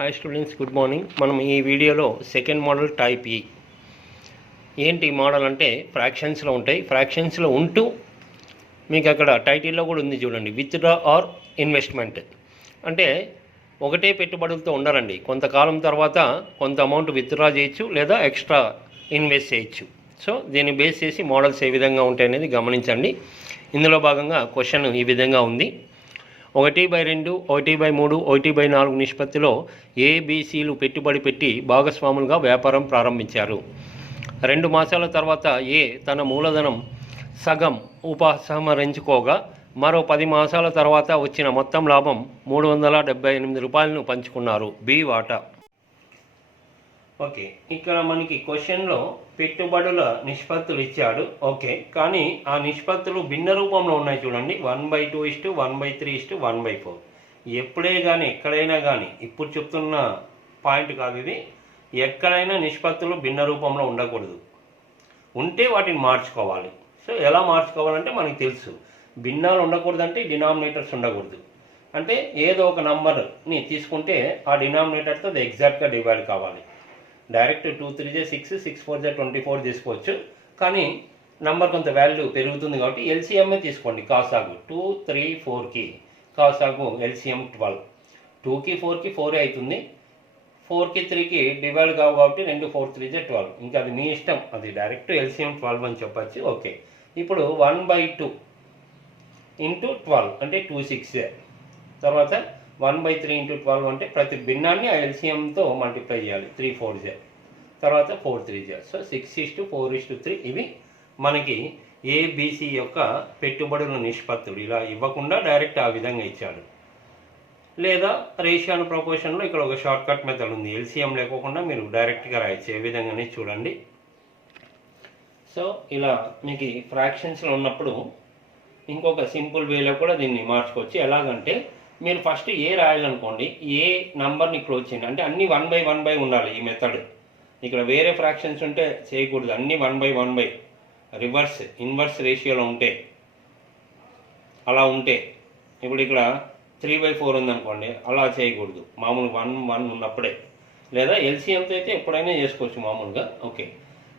Hi students, good morning. మనం ఈ వీడియోలో సెకండ్ మోడల్ టైప్ ఈ ఏంటి మోడల్ అంటే ఫ్రాక్షన్స్లో ఉంటాయి. ఫ్రాక్షన్స్లో ఉంటూ మీకు అక్కడ టైటిల్లో కూడా ఉంది చూడండి, విత్డ్రా ఆర్ ఇన్వెస్ట్మెంట్. అంటే ఒకటే పెట్టుబడులతో ఉండరండి. కొంతకాలం తర్వాత కొంత అమౌంట్ విత్డ్రా చేయొచ్చు లేదా ఎక్స్ట్రా ఇన్వెస్ట్ చేయొచ్చు. సో దీన్ని బేస్ చేసి మోడల్స్ ఏ విధంగా ఉంటాయి అనేది గమనించండి. ఇందులో భాగంగా క్వశ్చన్ ఈ విధంగా ఉంది. 1/2, 1/3, 1/4 నిష్పత్తిలో ఏబీసీలు పెట్టుబడి పెట్టి భాగస్వాములుగా వ్యాపారం ప్రారంభించారు. 2 మాసాల తర్వాత ఏ తన మూలధనం సగం ఉపసంహరించుకోగా మరో 10 మాసాల తర్వాత వచ్చిన మొత్తం లాభం 378 రూపాయలను పంచుకున్నారు. బి వాటా. ఓకే, ఇక్కడ మనకి క్వశ్చన్లో పెట్టుబడుల నిష్పత్తులు ఇచ్చాడు. ఓకే, కానీ ఆ నిష్పత్తులు భిన్న రూపంలో ఉన్నాయి చూడండి. 1/2 1/3 1/4. ఎప్పుడే కానీ ఎక్కడైనా కానీ, ఇప్పుడు చెప్తున్న పాయింట్ కాదు ఇది, ఎక్కడైనా నిష్పత్తులు భిన్న రూపంలో ఉండకూడదు. ఉంటే వాటిని మార్చుకోవాలి. సో ఎలా మార్చుకోవాలంటే మనకి తెలుసు. భిన్నాలు ఉండకూడదంటే డినామినేటర్స్ ఉండకూడదు. అంటే ఏదో ఒక నంబర్ని తీసుకుంటే ఆ డినామినేటర్తో అది ఎగ్జాక్ట్గా డివైడ్ కావాలి. డైరెక్ట్ 2 3 6 6 4 24 తీసుకోవచ్చు. కానీ నంబర్ కొంత వాల్యూ పెరుగుతుంది కాబట్టి ఎల్సిఎంఏ తీసుకోండి. కాసాగు 2 3 4కి కాసాగు ఎల్సిఎం 12. 2కి 4కి 4 అవుతుంది. 4కి 3కి డివైడ్ కావు కాబట్టి 2 4 3 12. ఇంకా అది మీ ఇష్టం, అది డైరెక్ట్ ఎల్సిఎం 12 అని చెప్పచ్చు. ఓకే, ఇప్పుడు 1/2 ఇంటూ 12 అంటే 2 6. తర్వాత 1/3 ఇంటూ 12 అంటే ప్రతి భిన్నాన్ని ఆ ఎల్సిఎంతో మల్టిప్లై చేయాలి. 3 4 తర్వాత 4 3. సో 6:4:3. ఇవి మనకి ఏబిసి యొక్క పెట్టుబడుల నిష్పత్తులు. ఇలా ఇవ్వకుండా డైరెక్ట్ ఆ విధంగా ఇచ్చాడు. లేదా రేషియో అండ్ ప్రపోర్షన్లో ఇక్కడ ఒక షార్ట్ కట్ మెథడ్ ఉంది. ఎల్సిఎం లేకోకుండా మీరు డైరెక్ట్గా రాయొచ్చు. ఏ విధంగానే చూడండి. సో ఇలా మీకు ఫ్రాక్షన్స్లో ఉన్నప్పుడు ఇంకొక సింపుల్ వేలో కూడా దీన్ని మార్చుకోవచ్చు. ఎలాగంటే మీరు ఫస్ట్ ఏ రాయాలనుకోండి, ఏ నంబర్ని క్లోజ్ చేయండి. అంటే అన్ని 1/1 ఉండాలి ఈ మెథడ్. ఇక్కడ వేరే ఫ్రాక్షన్స్ ఉంటే చేయకూడదు. అన్ని 1/1 రివర్స్ ఇన్వర్స్ రేషియోలో ఉంటే, అలా ఉంటే, ఇప్పుడు ఇక్కడ 3/4 ఉందనుకోండి, అలా చేయకూడదు. మామూలు 1 1 ఉన్నప్పుడే. లేదా ఎల్సిఎంతో అయితే ఎప్పుడైనా చేసుకోవచ్చు మామూలుగా. ఓకే,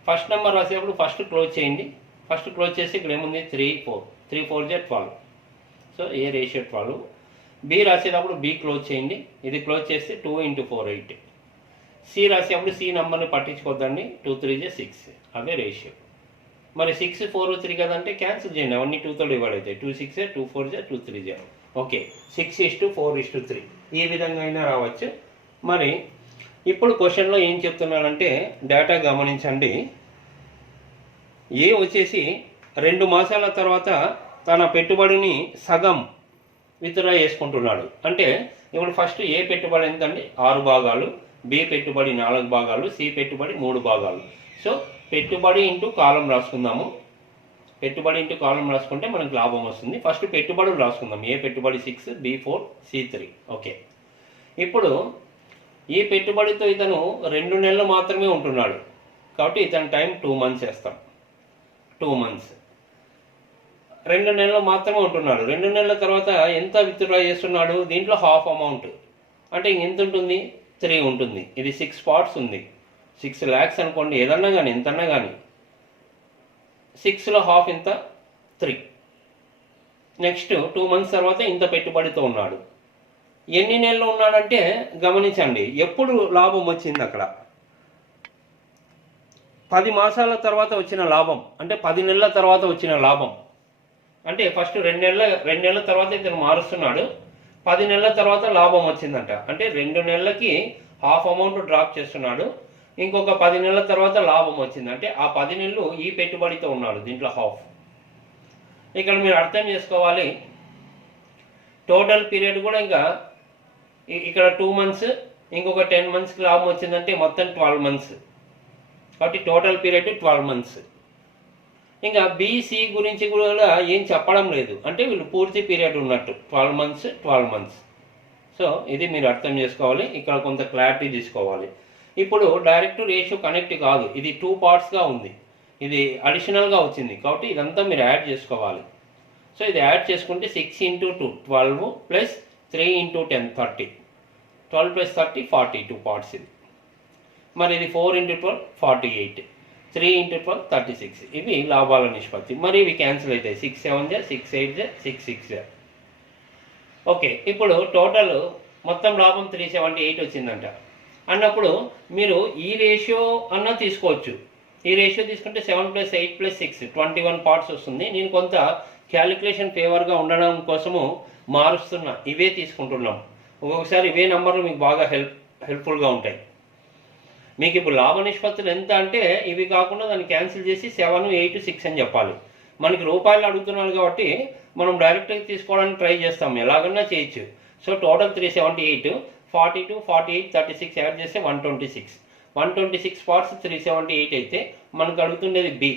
ఫస్ట్ నెంబర్ రాసేటప్పుడు ఫస్ట్ క్లోజ్ చేయండి. ఫస్ట్ క్లోజ్ చేసి ఇక్కడ ఏముంది 3 4 3 4 12. సో ఏ రేషియో 12. బి రాసేటప్పుడు బి క్లోజ్ చేయండి. ఇది క్లోజ్ చేస్తే 2 × 4 8. సి రాసేటప్పుడు సి నెంబర్ని పట్టించుకోద్దండి. 2 3 6. అదే రేషియో. మరి 6 4 3 కదంటే క్యాన్సిల్ చేయండి. అవన్నీ 2తో డివైడ్ అవుతాయి. 2 6 2 4 2 3. ఓకే, 6:4:3. ఈ విధంగా అయినా రావచ్చు. మరి ఇప్పుడు క్వశ్చన్లో ఏం చెప్తున్నాడంటే డేటా గమనించండి. ఏ వచ్చేసి 2 మాసాల తర్వాత తన పెట్టుబడిని సగం విత్డ్రా చేసుకుంటున్నాడు. అంటే ఇప్పుడు ఫస్ట్ ఏ పెట్టుబడి ఎంతండి? 6 భాగాలు. బి పెట్టుబడి 4 భాగాలు. సి పెట్టుబడి 3 భాగాలు. సో పెట్టుబడి ఇంటూ కాలం రాసుకుందాము. పెట్టుబడి ఇంటూ కాలం రాసుకుంటే మనకు లాభం వస్తుంది. ఫస్ట్ పెట్టుబడులు రాసుకుందాం. ఏ పెట్టుబడి 6, బి 4, సి 3. ఓకే, ఇప్పుడు ఈ పెట్టుబడితో ఇతను 2 నెలలు మాత్రమే ఉంటున్నాడు కాబట్టి ఇతని టైం 2 months వేస్తాం. 2 months. 2 నెలలు మాత్రమే ఉంటున్నాడు. 2 నెలల తర్వాత ఎంత విత్డ్రా చేస్తున్నాడు? దీంట్లో హాఫ్ అమౌంట్ అంటే ఎంత ఉంటుంది? 3 ఉంటుంది. ఇది 6 parts ఉంది. 6 lakhs అనుకోండి, ఏదన్నా కానీ ఎంతన్నా కానీ. 6లో హాఫ్ ఇంత 3. నెక్స్ట్ 2 months తర్వాత ఇంత పెట్టుబడితో ఉన్నాడు. ఎన్ని నెలలు ఉన్నాడంటే గమనించండి, ఎప్పుడు లాభం వచ్చింది అక్కడ 10 మాసాల తర్వాత వచ్చిన లాభం. అంటే 10 నెలల తర్వాత వచ్చిన లాభం. అంటే ఫస్ట్ 2 నెలల తర్వాత ఇతను మారుస్తున్నాడు. 10 నెలల తర్వాత లాభం వచ్చిందంట. అంటే 2 నెలలకి హాఫ్ అమౌంట్ డ్రాప్ చేస్తున్నాడు. ఇంకొక 10 నెలల తర్వాత లాభం వచ్చింది. అంటే ఆ 10 నెలలు ఈ పెట్టుబడితో ఉన్నాడు. దీంట్లో హాఫ్. ఇక్కడ మీరు అర్థం చేసుకోవాలి. టోటల్ పీరియడ్ కూడా ఇంకా ఇక్కడ 2 months, ఇంకొక 10 monthsకి లాభం వచ్చిందంటే మొత్తం 12 months. కాబట్టి టోటల్ పీరియడ్ 12 months. ఇంకా బీసీ గురించి కూడా ఏం చెప్పడం లేదు. అంటే వీళ్ళు పూర్తి పీరియడ్ ఉన్నట్టు 12 months 12 months. సో ఇది మీరు అర్థం చేసుకోవాలి. ఇక్కడ కొంత క్లారిటీ తీసుకోవాలి. ఇప్పుడు డైరెక్ట్ రేషియో కనెక్ట్ కాదు, ఇది 2 partsగా ఉంది. ఇది అడిషనల్గా వచ్చింది కాబట్టి ఇదంతా మీరు యాడ్ చేసుకోవాలి. సో ఇది యాడ్ చేసుకుంటే 6 × 2 12 + 3 × 10 30. 12 + 30 42 పార్ట్స్ ఇది. మరి ఇది 4 × 12 48, 3 × 12 36. ఇవి లాభాల నిష్పత్తి. మరి ఇవి క్యాన్సిల్ అవుతాయి. 6 7 6 8 6 6. ఓకే, ఇప్పుడు టోటల్ మొత్తం లాభం 378 వచ్చిందంట అన్నప్పుడు మీరు ఈ రేషియో అన్నా తీసుకోవచ్చు. ఈ రేషియో తీసుకుంటే 7 + 8 + 6 21 పార్ట్స్ వస్తుంది. నేను కొంత క్యాలిక్యులేషన్ ఫేవర్గా ఉండడం కోసము మారుస్తున్నా, ఇవే తీసుకుంటున్నాం. ఒక్కొక్కసారి ఇవే నెంబర్లు మీకు బాగా హెల్ప్ఫుల్గా ఉంటాయి. మీకు ఇప్పుడు లాభ నిష్పత్తులు ఎంత అంటే ఇవి కాకుండా దాన్ని క్యాన్సిల్ చేసి 7 8 6 అని చెప్పాలి. మనకి రూపాయలు అడుగుతున్నారు కాబట్టి మనం డైరెక్ట్గా తీసుకోవడానికి ట్రై చేస్తాం, ఎలాగన్నా చేయొచ్చు. సో టోటల్ 378, 42 48 36 యాడ్ చేస్తే 126 పార్ట్స్ 378 అయితే మనకు అడుగుతుండేది బి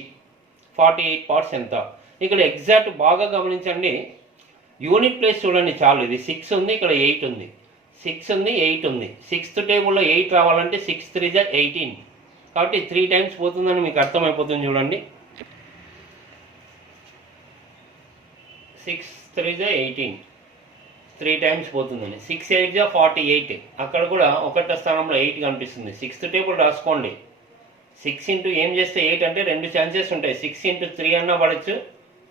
48 పార్ట్స్ ఎంత. ఇక్కడ ఎగ్జాక్ట్ బాగా గమనించండి, యూనిట్ ప్లేస్ చూడండి చాలు. ఇది 6 ఉంది, ఇక్కడ 8 ఉంది, 6 ఉంది 8 ఉంది. 6th టేబుల్లో 8 రావాలంటే 6 3 18, కాబట్టి 3 టైమ్స్ పోతుందని మీకు అర్థమైపోతుంది. చూడండి 6 3 18, 3 టైమ్స్ పోతుందని. 6 8 48, అక్కడ కూడా ఒకటో స్థానంలో 8 కనిపిస్తుంది. 6th టేబుల్ రాసుకోండి. 6 ఇంటూ ఏం చేస్తే 8 అంటే 2 ఛాన్సెస్ ఉంటాయి. 6 × 3 అన్నా పడచ్చు,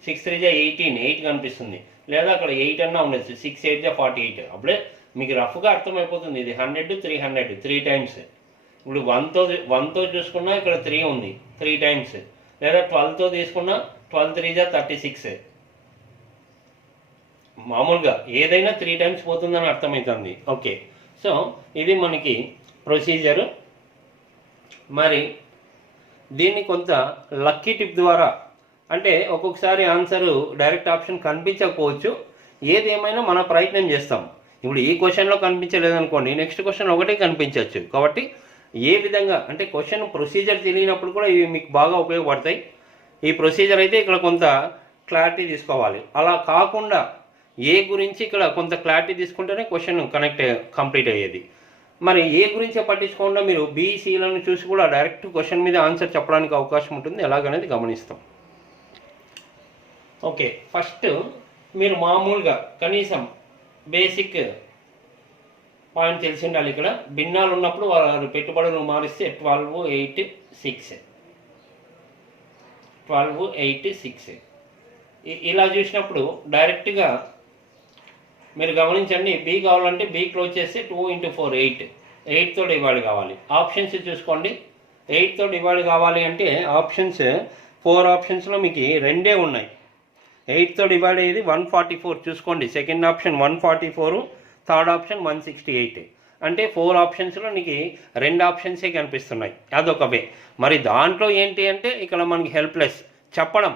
6 3 18 8 కనిపిస్తుంది, లేదా అక్కడ 8 అన్నా ఉండొచ్చు. 6 8 48, అప్పుడే మీకు రఫ్గా అర్థమైపోతుంది. ఇది 100 300 3 టైమ్స్. ఇప్పుడు 1తో చూసుకున్నా ఇక్కడ 3 ఉంది, 3 టైమ్స్. లేదా 12తో తీసుకున్నా 12 3 36. మామూలుగా ఏదైనా 3 టైమ్స్ పోతుందని అర్థమవుతుంది. ఓకే, సో ఇది మనకి ప్రొసీజరు. మరి దీన్ని కొంత లక్కీ టిప్ ద్వారా, అంటే ఒక్కొక్కసారి ఆన్సరు డైరెక్ట్ ఆప్షన్ కనిపించకపోవచ్చు. ఏదేమైనా మన ప్రయత్నం చేస్తాం. ఇప్పుడు ఈ క్వశ్చన్లో కనిపించలేదనుకోండి, నెక్స్ట్ క్వశ్చన్ ఒకటే కనిపించవచ్చు. కాబట్టి ఏ విధంగా అంటే క్వశ్చన్ ప్రొసీజర్ తెలియనప్పుడు కూడా ఇవి మీకు బాగా ఉపయోగపడతాయి. ఈ ప్రొసీజర్ అయితే ఇక్కడ కొంత క్లారిటీ తీసుకోవాలి. అలా కాకుండా ఏ గురించి ఇక్కడ కొంత క్లారిటీ తీసుకుంటేనే క్వశ్చన్ కంప్లీట్ అయ్యేది. మరి ఏ గురించి పట్టించుకోకుండా మీరు బీసీలను చూసి కూడా డైరెక్ట్ క్వశ్చన్ మీద ఆన్సర్ చెప్పడానికి అవకాశం ఉంటుంది. ఎలాగనేది గమనిస్తాం. ఓకే, ఫస్ట్ మీరు మామూలుగా కనీసం బేసిక్ పాయింట్ తెలిసి ఉండాలి. ఇక్కడ భిన్నాలు ఉన్నప్పుడు వారు పెట్టుబడులు మారిస్తే 12 8 6 12 8 6 ఇలా చూసినప్పుడు డైరెక్ట్గా మీరు గమనించండి. బి కావాలంటే బి క్లోజ్ చేస్తే 2 × 4 8, 8తో డివైడ్ కావాలి. ఆప్షన్స్ చూసుకోండి, 8తో డివైడ్ కావాలి అంటే ఆప్షన్స్ 4 ఆప్షన్స్లో మీకు 2 ఉన్నాయి. 8తో డివైడ్ అయ్యేది 144 చూసుకోండి. Second option 144, third option 168. అంటే 4 ఆప్షన్స్లో నీకు 2 ఆప్షన్సే కనిపిస్తున్నాయి. అదొక వే. మరి దాంట్లో ఏంటి అంటే ఇక్కడ మనకి హెల్ప్లెస్ చెప్పడం,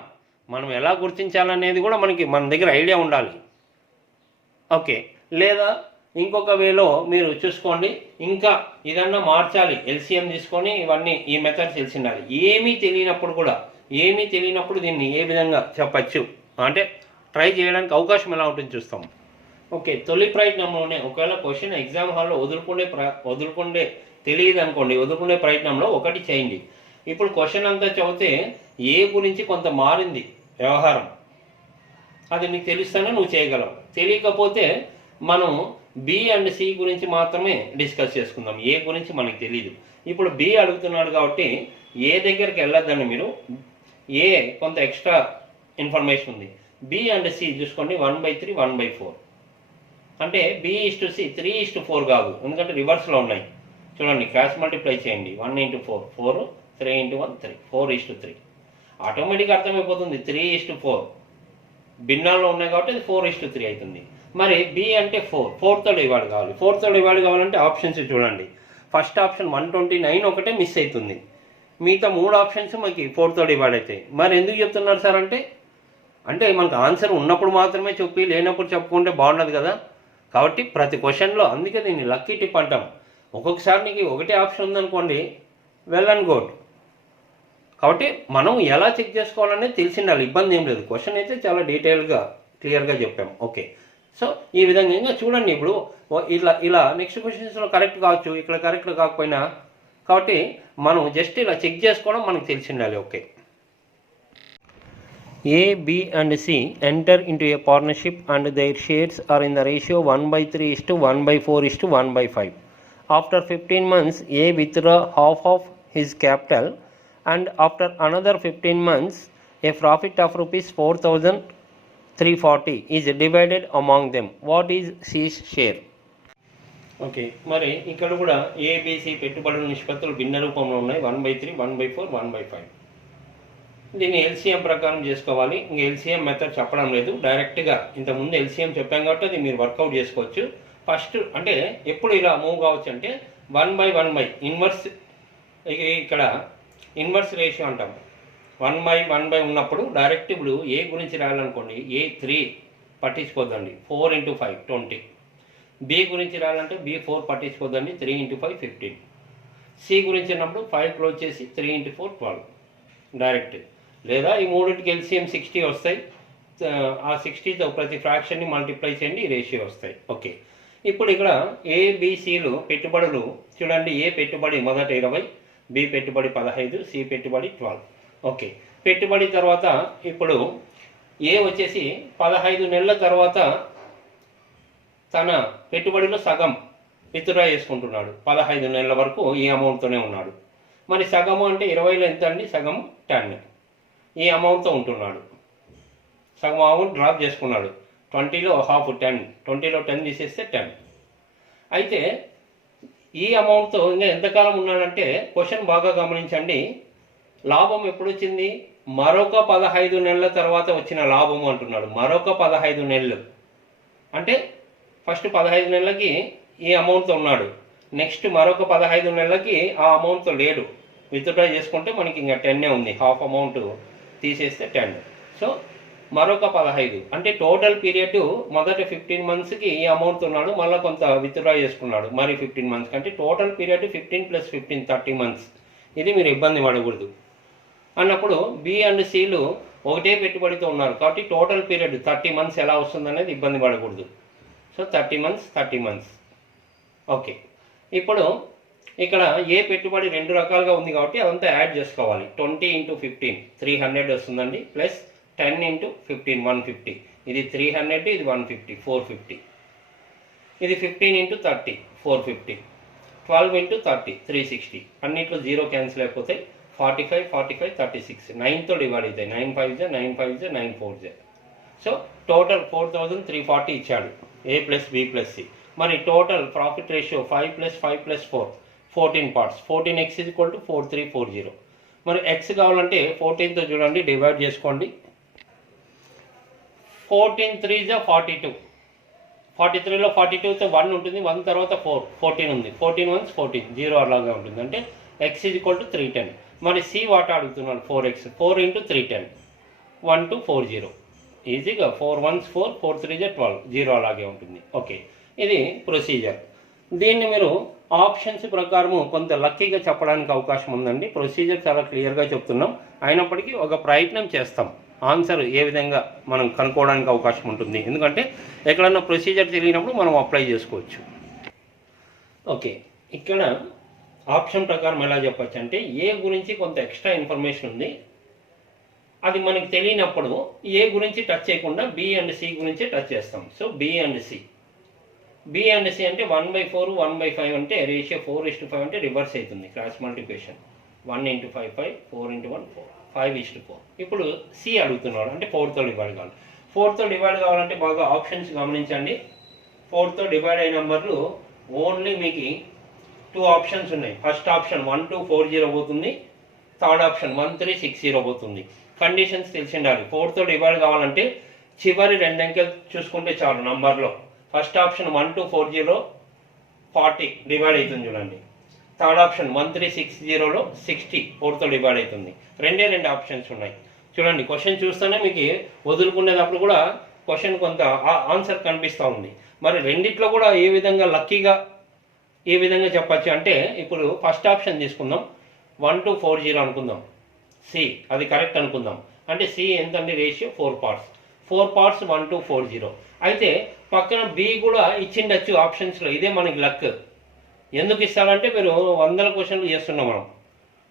మనం ఎలా గుర్తించాలనేది కూడా మన దగ్గర ఐడియా ఉండాలి. ఓకే, లేదా ఇంకొక వేలో మీరు చూసుకోండి, ఇంకా ఇదన్నా మార్చాలి, ఎల్సిఎం తీసుకొని ఇవన్నీ ఈ మెథడ్స్ తెలిసి ఉండాలి. ఏమీ తెలియనప్పుడు దీన్ని ఏ విధంగా చెప్పచ్చు అంటే ట్రై చేయడానికి అవకాశం ఎలా ఉంటుంది చూస్తాం. ఓకే, తొలి ప్రయత్నంలోనే ఒకవేళ క్వశ్చన్ ఎగ్జామ్ హాల్లో వదులుకుండే తెలియదు అనుకోండి, వదులుకునే ప్రయత్నంలో ఒకటి చేయండి. ఇప్పుడు క్వశ్చన్ అంతా చదివితే ఏ గురించి కొంత మారింది వ్యవహారం, అది నీకు తెలుస్తానే నువ్వు చేయగలవు. తెలియకపోతే మనం బి అండ్ సి గురించి మాత్రమే డిస్కస్ చేసుకుందాం. ఏ గురించి మనకు తెలియదు. ఇప్పుడు బి అడుగుతున్నాడు కాబట్టి ఏ దగ్గరికి వెళ్ళొద్దండి మీరు. ఏ కొంత ఎక్స్ట్రా ఇన్ఫర్మేషన్ ఉంది. బి అండ్ సి చూసుకోండి 1/3 1/4. అంటే బి = సి 3:4 కాదు, ఎందుకంటే రివర్స్లో ఉన్నాయి. చూడండి, క్రాస్ మల్టిప్లై చేయండి. 1 × 4 4, 3 × 1 3, 4:3. ఆటోమేటిక్గా అర్థమైపోతుంది 3:4. భిన్నాల్లో ఉన్నాయి కాబట్టి అది 4:3 అవుతుంది. మరి బి అంటే 4తో డివైడ్ కావాలి. 4తో డివైడ్ కావాలంటే ఆప్షన్స్ చూడండి. ఫస్ట్ ఆప్షన్ 129 ఒకటే మిస్ అవుతుంది. మిగతా 3 ఆప్షన్స్ మనకి 4తో డివైడ్ అవుతాయి. మరి ఎందుకు చెప్తున్నారు సార్ అంటే మనకు ఆన్సర్ ఉన్నప్పుడు మాత్రమే చెప్పి లేనప్పుడు చెప్పుకుంటే బాగుండదు కదా. కాబట్టి ప్రతి క్వశ్చన్లో, అందుకే దీన్ని లక్కీ టిప్ అంటాం. ఒక్కొక్కసారి నీకు ఒకటే ఆప్షన్ ఉందనుకోండి, వెల్ అండ్ గుడ్. కాబట్టి మనం ఎలా చెక్ చేసుకోవాలనేది తెలిసి ఉండాలి, ఇబ్బంది ఏం లేదు. క్వశ్చన్ అయితే చాలా డీటెయిల్గా క్లియర్గా చెప్పాం. ఓకే, సో ఈ విధంగా చూడండి. ఇప్పుడు ఇలా నెక్స్ట్ క్వశ్చన్స్లో కరెక్ట్ కావచ్చు, ఇక్కడ కరెక్ట్ కాకపోయినా, కాబట్టి మనం జస్ట్ ఇలా చెక్ చేసుకోవడం మనకు తెలిసి ఉండాలి. Okay, A, B and C enter into a partnership and their shares are in the ratio 1/3:1/4:1/5. After 15 months, A withdraw half of his capital and after another 15 months, a profit of rupees 4,340 is divided among them. What is C's share? Okay, మరి ఇక్కడ కూడా ABC పెట్టుబడుల నిష్పత్తులు భిన్న రూపంలో ఉన్నాయి. 1/3, 1/4, 1/5. దీన్ని LCM ప్రకారం చేసుకోవాలి. ఇంక ఎల్సిఎం మెథడ్ చెప్పడం లేదు, డైరెక్ట్గా ఇంతకుముందు ఎల్సిఎం చెప్పాం కాబట్టి అది మీరు వర్కౌట్ చేసుకోవచ్చు. ఫస్ట్ అంటే ఎప్పుడు ఇలా మూవ్ కావచ్చు అంటే 1/1 ఇన్వర్స్, ఇక్కడ ఇన్వర్స్ రేషియో అంటాం. 1/1 ఉన్నప్పుడు డైరెక్ట్ ఇప్పుడు ఏ గురించి రాయాలనుకోండి, ఏ 3 పట్టించుకోద్దండి, 4 × 5 20. బి గురించి రాయాలంటే బి 4 పట్టించుకోద్దండి, 3 × 5 15. సి గురించి అన్నప్పుడు 5 క్లోజ్ చేసి 3 × 4 12 డైరెక్ట్. లేదా ఈ మూడింటికి ఎల్సిఎం 60 వస్తాయి. ఆ 60తో ప్రతి ఫ్రాక్షన్ని మల్టిప్లై చేయండి, రేషియో వస్తాయి. ఓకే, ఇప్పుడు ఇక్కడ ఏబిసిలు పెట్టుబడులు చూడండి. ఏ పెట్టుబడి మొదట 20, బి పెట్టుబడి 15, సి పెట్టుబడి 12. ఓకే, పెట్టుబడి తర్వాత ఇప్పుడు ఏ వచ్చేసి 15 నెలల తర్వాత తన పెట్టుబడిలో సగం విత్డ్రా చేసుకుంటున్నాడు. 15 నెలల వరకు ఈ అమౌంట్తోనే ఉన్నాడు. మరి సగము అంటే 20లో ఎంత అండి? సగము 10. ఈ అమౌంట్తో ఉంటున్నాడు. సగం అమౌంట్ డ్రాప్ చేసుకున్నాడు. 20లో హాఫ్ 10, 20లో 10 తీసేస్తే 10. అయితే ఈ అమౌంట్తో ఇంకా ఎంతకాలం ఉన్నాడంటే, క్వశ్చన్ బాగా గమనించండి. లాభం ఎప్పుడు వచ్చింది? మరొక 15 నెలల తర్వాత వచ్చిన లాభము అంటున్నాడు. మరొక 15 నెలలు అంటే ఫస్ట్ 15 నెలలకి ఈ అమౌంట్తో ఉన్నాడు. నెక్స్ట్ మరొక 15 నెలలకి ఆ అమౌంట్తో లేడు. విత్డ్రా చేసుకుంటే మనకి ఇంకా 10 ఉంది. హాఫ్ అమౌంట్ తీసేస్తే 10. సో మరొక 15 అంటే టోటల్ పీరియడ్ మొదట 15 మంత్స్కి ఈ అమౌంట్ ఉన్నాడు. మళ్ళీ కొంత విత్డ్రా చేసుకున్నాడు మరి 15 మంత్స్కి. అంటే టోటల్ పీరియడ్ 15 + 15 30 మంత్స్. ఇది మీరు ఇబ్బంది పడకూడదు అన్నప్పుడు బి అండ్ సిలు ఒకటే పెట్టుబడితో ఉన్నారు కాబట్టి టోటల్ పీరియడ్ 30 మంత్స్ ఎలా వస్తుంది అనేది ఇబ్బంది పడకూడదు. So 30 months. ఓకే, ఇప్పుడు ఇక్కడ ఏ పెట్టుబడి 2 రకాలుగా ఉంది కాబట్టి అదంతా యాడ్ చేసుకోవాలి. 20 × 15 300 వస్తుందండి, ప్లస్ 10 × 15 150. ఇది 300, ఇది 150 450. ఇది 15 × 30 450. 12 × 30 360. అన్నిట్లో 0 క్యాన్సిల్ అయిపోతాయి. 45 45 36 9తో డివైడ్ అవుతాయి. 9 5 9 5 9 4. సో టోటల్ 4,340 ఇచ్చాడు ఏ ప్లస్ బి ప్లస్ సి. మరి total profit ratio 5 + 5 + 4 14 parts. 14x = 4340. మరి ఎక్స్ కావాలంటే 14తో చూడండి డివైడ్ చేసుకోండి. 14 3 42. 43లో 42తో 1 ఉంటుంది, 1 తర్వాత 4 14 ఉంది. 14 1s 14 0 అలాగే ఉంటుంది. అంటే x = 310. మరి సి వాట్ అడుగుతున్నాడు? 4x 4 × 310 1240. ఈజీగా 4 1s 4 4 3s 12 0 అలాగే ఉంటుంది. ఓకే, ఇది ప్రొసీజర్. దీన్ని మీరు ఆప్షన్స్ ప్రకారము కొంత లక్కీగా చెప్పడానికి అవకాశం ఉందండి. ప్రొసీజర్ చాలా క్లియర్గా చెప్తున్నాం, అయినప్పటికీ ఒక ప్రయత్నం చేస్తాం ఆన్సర్ ఏ విధంగా మనం కనుక్కోవడానికి అవకాశం ఉంటుంది. ఎందుకంటే ఎక్కడన్నా ప్రొసీజర్ తెలియనప్పుడు మనం అప్లై చేసుకోవచ్చు. ఓకే, ఇక్కడ ఆప్షన్ ప్రకారం ఎలా చెప్పచ్చు అంటే ఏ గురించి కొంత ఎక్స్ట్రా ఇన్ఫర్మేషన్ ఉంది, అది మనకి తెలియనప్పుడు ఏ గురించి టచ్ చేయకుండా బి అండ్ సి గురించి టచ్ చేస్తాం. సో బి అండ్ సి అంటే 1/4 1/5 అంటే రేషియో 4:5 అంటే రివర్స్ అవుతుంది. Cross multiplication 1 × 5 5 4 × 1 4 5:4. ఇప్పుడు సి అడుగుతున్నాడు అంటే 4తో డివైడ్ కావాలి. 4తో డివైడ్ కావాలంటే బాగా ఆప్షన్స్ గమనించండి. 4తో డివైడ్ అయిన నెంబర్లు ఓన్లీ మీకు 2 ఆప్షన్స్ ఉన్నాయి. ఫస్ట్ ఆప్షన్ 1240 పోతుంది, థర్డ్ ఆప్షన్ 1360 పోతుంది. కండిషన్స్ తెలిసి ఉండాలి. 4తో డివైడ్ కావాలంటే చివరి 2 అంకెలు చూసుకుంటే చాలు నంబర్లో. ఫస్ట్ ఆప్షన్ 1240 40 డివైడ్ అవుతుంది చూడండి. థర్డ్ ఆప్షన్ 1360లో 60 4తో డివైడ్ అవుతుంది. 2 ఆప్షన్స్ ఉన్నాయి చూడండి. క్వశ్చన్ చూస్తేనే మీకు వదులుకునేటప్పుడు కూడా క్వశ్చన్ కొంత ఆన్సర్ కనిపిస్తూ ఉంది. మరి రెండిట్లో కూడా ఏ విధంగా లక్కీగా ఏ విధంగా చెప్పచ్చు అంటే, ఇప్పుడు ఫస్ట్ ఆప్షన్ తీసుకుందాం, 1240 అనుకుందాం. సి అది కరెక్ట్ అనుకుందాం. అంటే సి ఎంతండి? Ratio 4 parts. 4 పార్ట్స్ 1240. అయితే పక్కన బి కూడా ఇచ్చిండొచ్చు ఆప్షన్స్లో. ఇదే మనకి లక్. ఎందుకు ఇస్తారంటే మీరు 100 క్వశ్చన్లు చేస్తున్నాం మనం.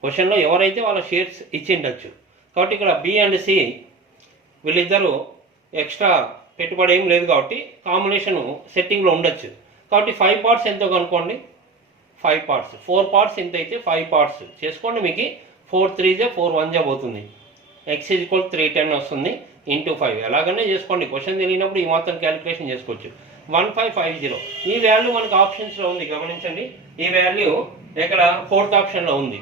క్వశ్చన్లో ఎవరైతే వాళ్ళ షేర్స్ ఇచ్చిండొచ్చు కాబట్టి ఇక్కడ బి అండ్ సి వీళ్ళిద్దరూ ఎక్స్ట్రా పెట్టుబడి ఏం లేదు కాబట్టి కాంబినేషను సెట్టింగ్లో ఉండొచ్చు. కాబట్టి 5 పార్ట్స్ ఎంతో కనుక్కోండి. 5 పార్ట్స్ 4 పార్ట్స్ ఎంత అయితే 5 పార్ట్స్ చేసుకోండి. మీకు 4 3 4 1 పోతుంది. x = 310 వస్తుంది ఇంటూ 5. ఎలాగనే చేసుకోండి. క్వశ్చన్ తెలియనప్పుడు ఈ మాత్రం క్యాలిక్యులేషన్ చేసుకోవచ్చు. 1550 ఈ వాల్యూ మనకు ఆప్షన్స్లో ఉంది, గమనించండి. ఈ వాల్యూ ఇక్కడ 4th ఆప్షన్లో ఉంది.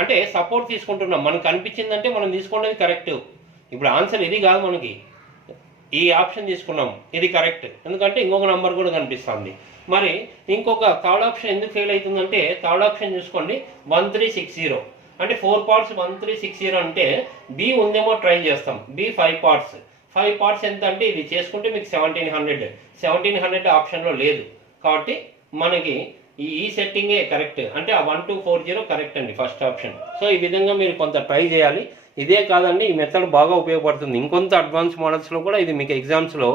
అంటే సపోర్ట్ తీసుకుంటున్నాం, మనకు కనిపించిందంటే మనం తీసుకున్నది కరెక్ట్. ఇప్పుడు ఆన్సర్ ఇది కాదు, మనకి ఈ ఆప్షన్ తీసుకున్నాం, ఇది కరెక్ట్. ఎందుకంటే ఇంకొక నెంబర్ కూడా కనిపిస్తుంది. మరి ఇంకొక థర్డ్ ఆప్షన్ ఎందుకు ఫెయిల్ అవుతుందంటే, థర్డ్ ఆప్షన్ చూసుకోండి 1360. అంటే 4 పార్ట్స్ 1360 అంటే బి ఉందేమో ట్రై చేస్తాం. B 5 parts. 5 పార్ట్స్ ఎంత అంటే ఇది చేసుకుంటే మీకు 1700 ఆప్షన్లో లేదు. కాబట్టి మనకి ఈ సెట్టింగే కరెక్ట్. అంటే ఆ 1240 కరెక్ట్ అండి, ఫస్ట్ ఆప్షన్. సో ఈ విధంగా మీరు కొంత ట్రై చేయాలి. ఇదే కాదండి, ఈ మెథడ్ బాగా ఉపయోగపడుతుంది. ఇంకొంత అడ్వాన్స్ మోడల్స్లో కూడా ఇది మీకు ఎగ్జామ్స్లో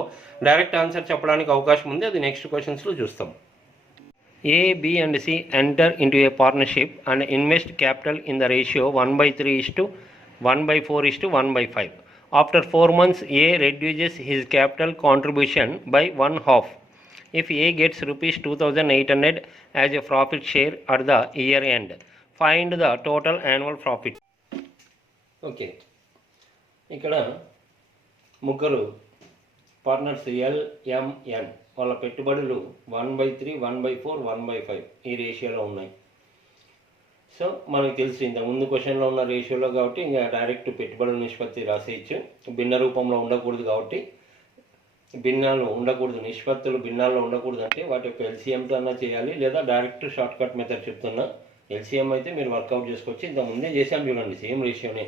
డైరెక్ట్ ఆన్సర్ చెప్పడానికి అవకాశం ఉంది. అది నెక్స్ట్ క్వశ్చన్స్లో చూస్తాం. A, B and C enter into a partnership and invest capital in the ratio 1/3:1/4:1/5. After 4 months, A reduces his capital contribution by 1/2. If A gets rupees 2,800 as a profit share at the year end, find the total annual profit. Okay, ఇక్కడ ముగ్గురు partners LMN వాళ్ళ పెట్టుబడులు 1/3, 1/4, 1/5 ఈ రేషియోలో ఉన్నాయి. So మనకు తెలిసి ఇంత ముందు క్వశ్చన్లో ఉన్న రేషియోలో కాబట్టి ఇంకా డైరెక్ట్ పెట్టుబడుల నిష్పత్తి రాసేయచ్చు. భిన్న రూపంలో ఉండకూడదు కాబట్టి, భిన్నాలు ఉండకూడదు, నిష్పత్తులు భిన్నాల్లో ఉండకూడదు అంటే వాటి యొక్క ఎల్సిఎంతో అన్నా చేయాలి, లేదా డైరెక్ట్ షార్ట్ కట్ మెథడ్ చెప్తున్నా. ఎల్సిఎం అయితే మీరు వర్కౌట్ చేసుకోవచ్చు. ఇంత ముందే చేసాం చూడండి, సేమ్ రేషియోనే.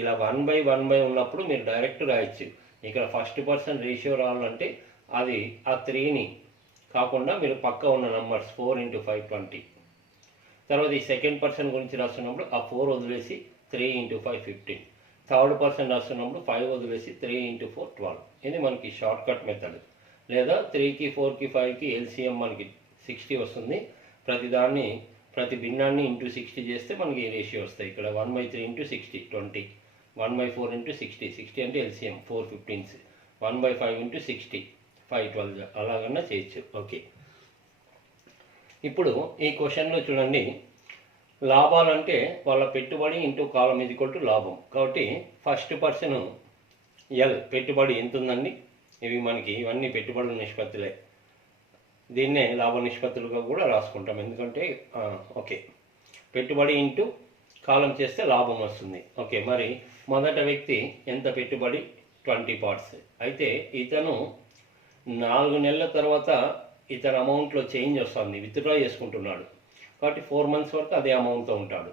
ఇలా 1/1 ఉన్నప్పుడు మీరు డైరెక్ట్ రాయొచ్చు. ఇక్కడ ఫస్ట్ పర్సన్ రేషియో రావాలంటే అది ఆ 3ని కాకుండా మీరు పక్క ఉన్న నంబర్స్ 4 × 5 20. తర్వాత ఈ సెకండ్ పర్సన్ గురించి రాస్తున్నప్పుడు ఆ 4 వదిలేసి 3 × 5 15. థర్డ్ పర్సన్ రాస్తున్నప్పుడు 5 వదిలేసి 3 × 4 12. ఇది మనకి షార్ట్ కట్ మెథడ్. లేదా 3కి 4కి 5కి ఎల్సిఎం మనకి 60 వస్తుంది. ప్రతి భిన్నాన్ని ఇంటూ 60 చేస్తే మనకి ఈ రేషియో వస్తాయి. ఇక్కడ 1/3 × 60 20, 1/4 × 60 60 అంటే ఎల్సిఎం 4 15s, 1/5 × 60 5 12 అలాగన్నా చేయొచ్చు. ఓకే, ఇప్పుడు ఈ క్వశ్చన్లో చూడండి, లాభాలంటే వాళ్ళ పెట్టుబడి ఇంటూ కాలం = లాభం. కాబట్టి ఫస్ట్ పర్సన్ ఎల్ పెట్టుబడి ఎంత ఉందండి, ఇవన్నీ పెట్టుబడుల నిష్పత్తులే. దీన్నే లాభ నిష్పత్తులుగా కూడా రాసుకుంటాం. ఎందుకంటే ఓకే, పెట్టుబడి ఇంటూ కాలం చేస్తే లాభం వస్తుంది. ఓకే, మరి మొదట వ్యక్తి ఎంత పెట్టుబడి 20 పార్ట్స్. అయితే ఇతను 4 నెలల తర్వాత ఇతని అమౌంట్లో చేంజ్ వస్తుంది, విత్డ్రా చేసుకుంటున్నాడు. కాబట్టి 4 మంత్స్ వరకు అదే అమౌంట్తో ఉంటాడు.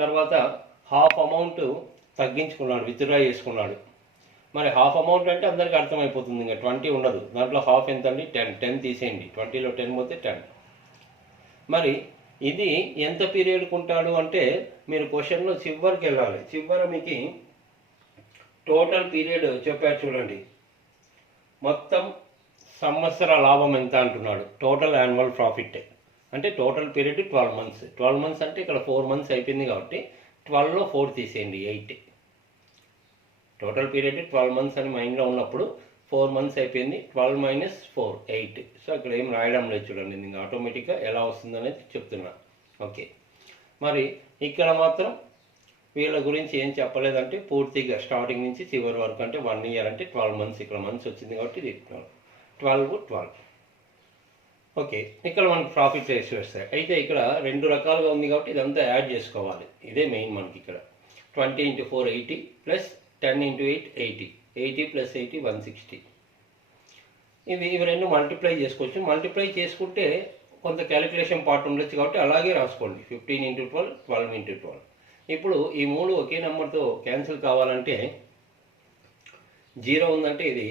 తర్వాత హాఫ్ అమౌంట్ తగ్గించుకున్నాడు, విత్డ్రా చేసుకున్నాడు. మరి హాఫ్ అమౌంట్ అంటే అందరికీ అర్థమైపోతుంది, ఇంకా 20 ఉండదు. దాంట్లో హాఫ్ ఎంత అండి 10 తీసేయండి. 20లో 10 పోతే 10. మరి ఇది ఎంత పీరియడ్కి ఉంటాడు అంటే మీరు క్వశ్చన్లో చివరికి వెళ్ళాలి. చివర మీకు టోటల్ పీరియడ్ చెప్పారు చూడండి. మొత్తం సంవత్సర లాభం ఎంత అంటున్నాడు, టోటల్ యాన్యువల్ ప్రాఫిట్. అంటే టోటల్ పీరియడ్ 12 మంత్స్. 12 మంత్స్ అంటే ఇక్కడ 4 మంత్స్ అయిపోయింది కాబట్టి 12లో 4 తీసేయండి 8. టోటల్ పీరియడ్ 12 మంత్స్ అని మైండ్లో ఉన్నప్పుడు 4 మంత్స్ అయిపోయింది, 12 - 4 8. సో ఇక్కడ ఏం రాయడం లేదు చూడండి, ఇంకా ఆటోమేటిక్గా ఎలా వస్తుందనేది చెప్తున్నా. ఓకే, మరి ఇక్కడ మాత్రం వీళ్ళ గురించి ఏం చెప్పలేదంటే పూర్తిగా స్టార్టింగ్ నుంచి చివరి వరకు అంటే 1 ఇయర్ అంటే 12 మంత్స్. ఇక్కడ మంత్స్ వచ్చింది కాబట్టి ఇది 12. ఓకే, ఇక్కడ మనకి ప్రాఫిట్ రేషియో వస్తాయి. అయితే ఇక్కడ 2 రకాలుగా ఉంది కాబట్టి ఇదంతా యాడ్ చేసుకోవాలి. ఇదే మెయిన్ మనకి ఇక్కడ 20 × 4 80 ప్లస్ 10 × 8 80. 80 + 80 160. ఇవి రెండు మల్టిప్లై చేసుకోవచ్చు. మల్టిప్లై చేసుకుంటే కొంత క్యాలిక్యులేషన్ పార్ట్ ఉండొచ్చు కాబట్టి అలాగే రాసుకోండి. 15 × 12 12 × 12. ఇప్పుడు ఈ 3 ఒకే నెంబర్తో క్యాన్సిల్ కావాలంటే 0 ఉందంటే ఇది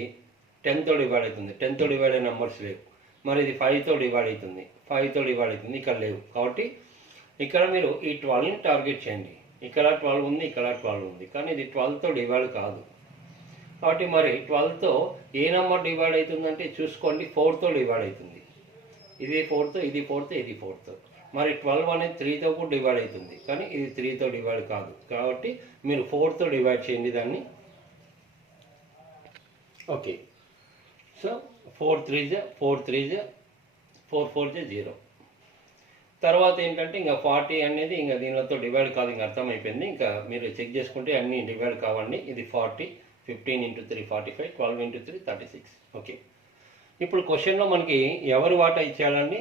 10తో డివైడ్ అవుతుంది. 10తో డివైడ్ అయిన నెంబర్స్ లేవు. మరి ఇది 5తో డివైడ్ అవుతుంది, 5తో డివైడ్ అవుతుంది, ఇక్కడ లేవు. కాబట్టి ఇక్కడ మీరు ఈ 12ని టార్గెట్ చేయండి. ఇక్కడ 12 ఉంది, ఇక్కడ 12 ఉంది, కానీ ఇది 12తో డివైడ్ కాదు. కాబట్టి మరి 12తో ఏ నెంబర్ డివైడ్ అవుతుందంటే చూసుకోండి, 4తో డివైడ్ అవుతుంది. ఇది 4తో, ఇది 4తో, ఇది 4తో. మరి 12 అనేది 3తో కూడా డివైడ్ అవుతుంది, కానీ ఇది 3తో డివైడ్ కాదు. కాబట్టి మీరు 4తో డివైడ్ చేయండి దాన్ని. ఓకే. సో 4 3 4 3 4 4 0. తర్వాత ఏంటంటే ఇంకా 40 అనేది ఇంకా దీనితో డివైడ్ కాదు, ఇంకా అర్థమైపోయింది. ఇంకా మీరు చెక్ చేసుకుంటే అన్నీ డివైడ్ కావండి. ఇది 40, 15 × 3 45, 12 × 3 36. ఓకే. ఇప్పుడు క్వశ్చన్లో మనకి ఎవరు వాటా ఇచ్చాడండి?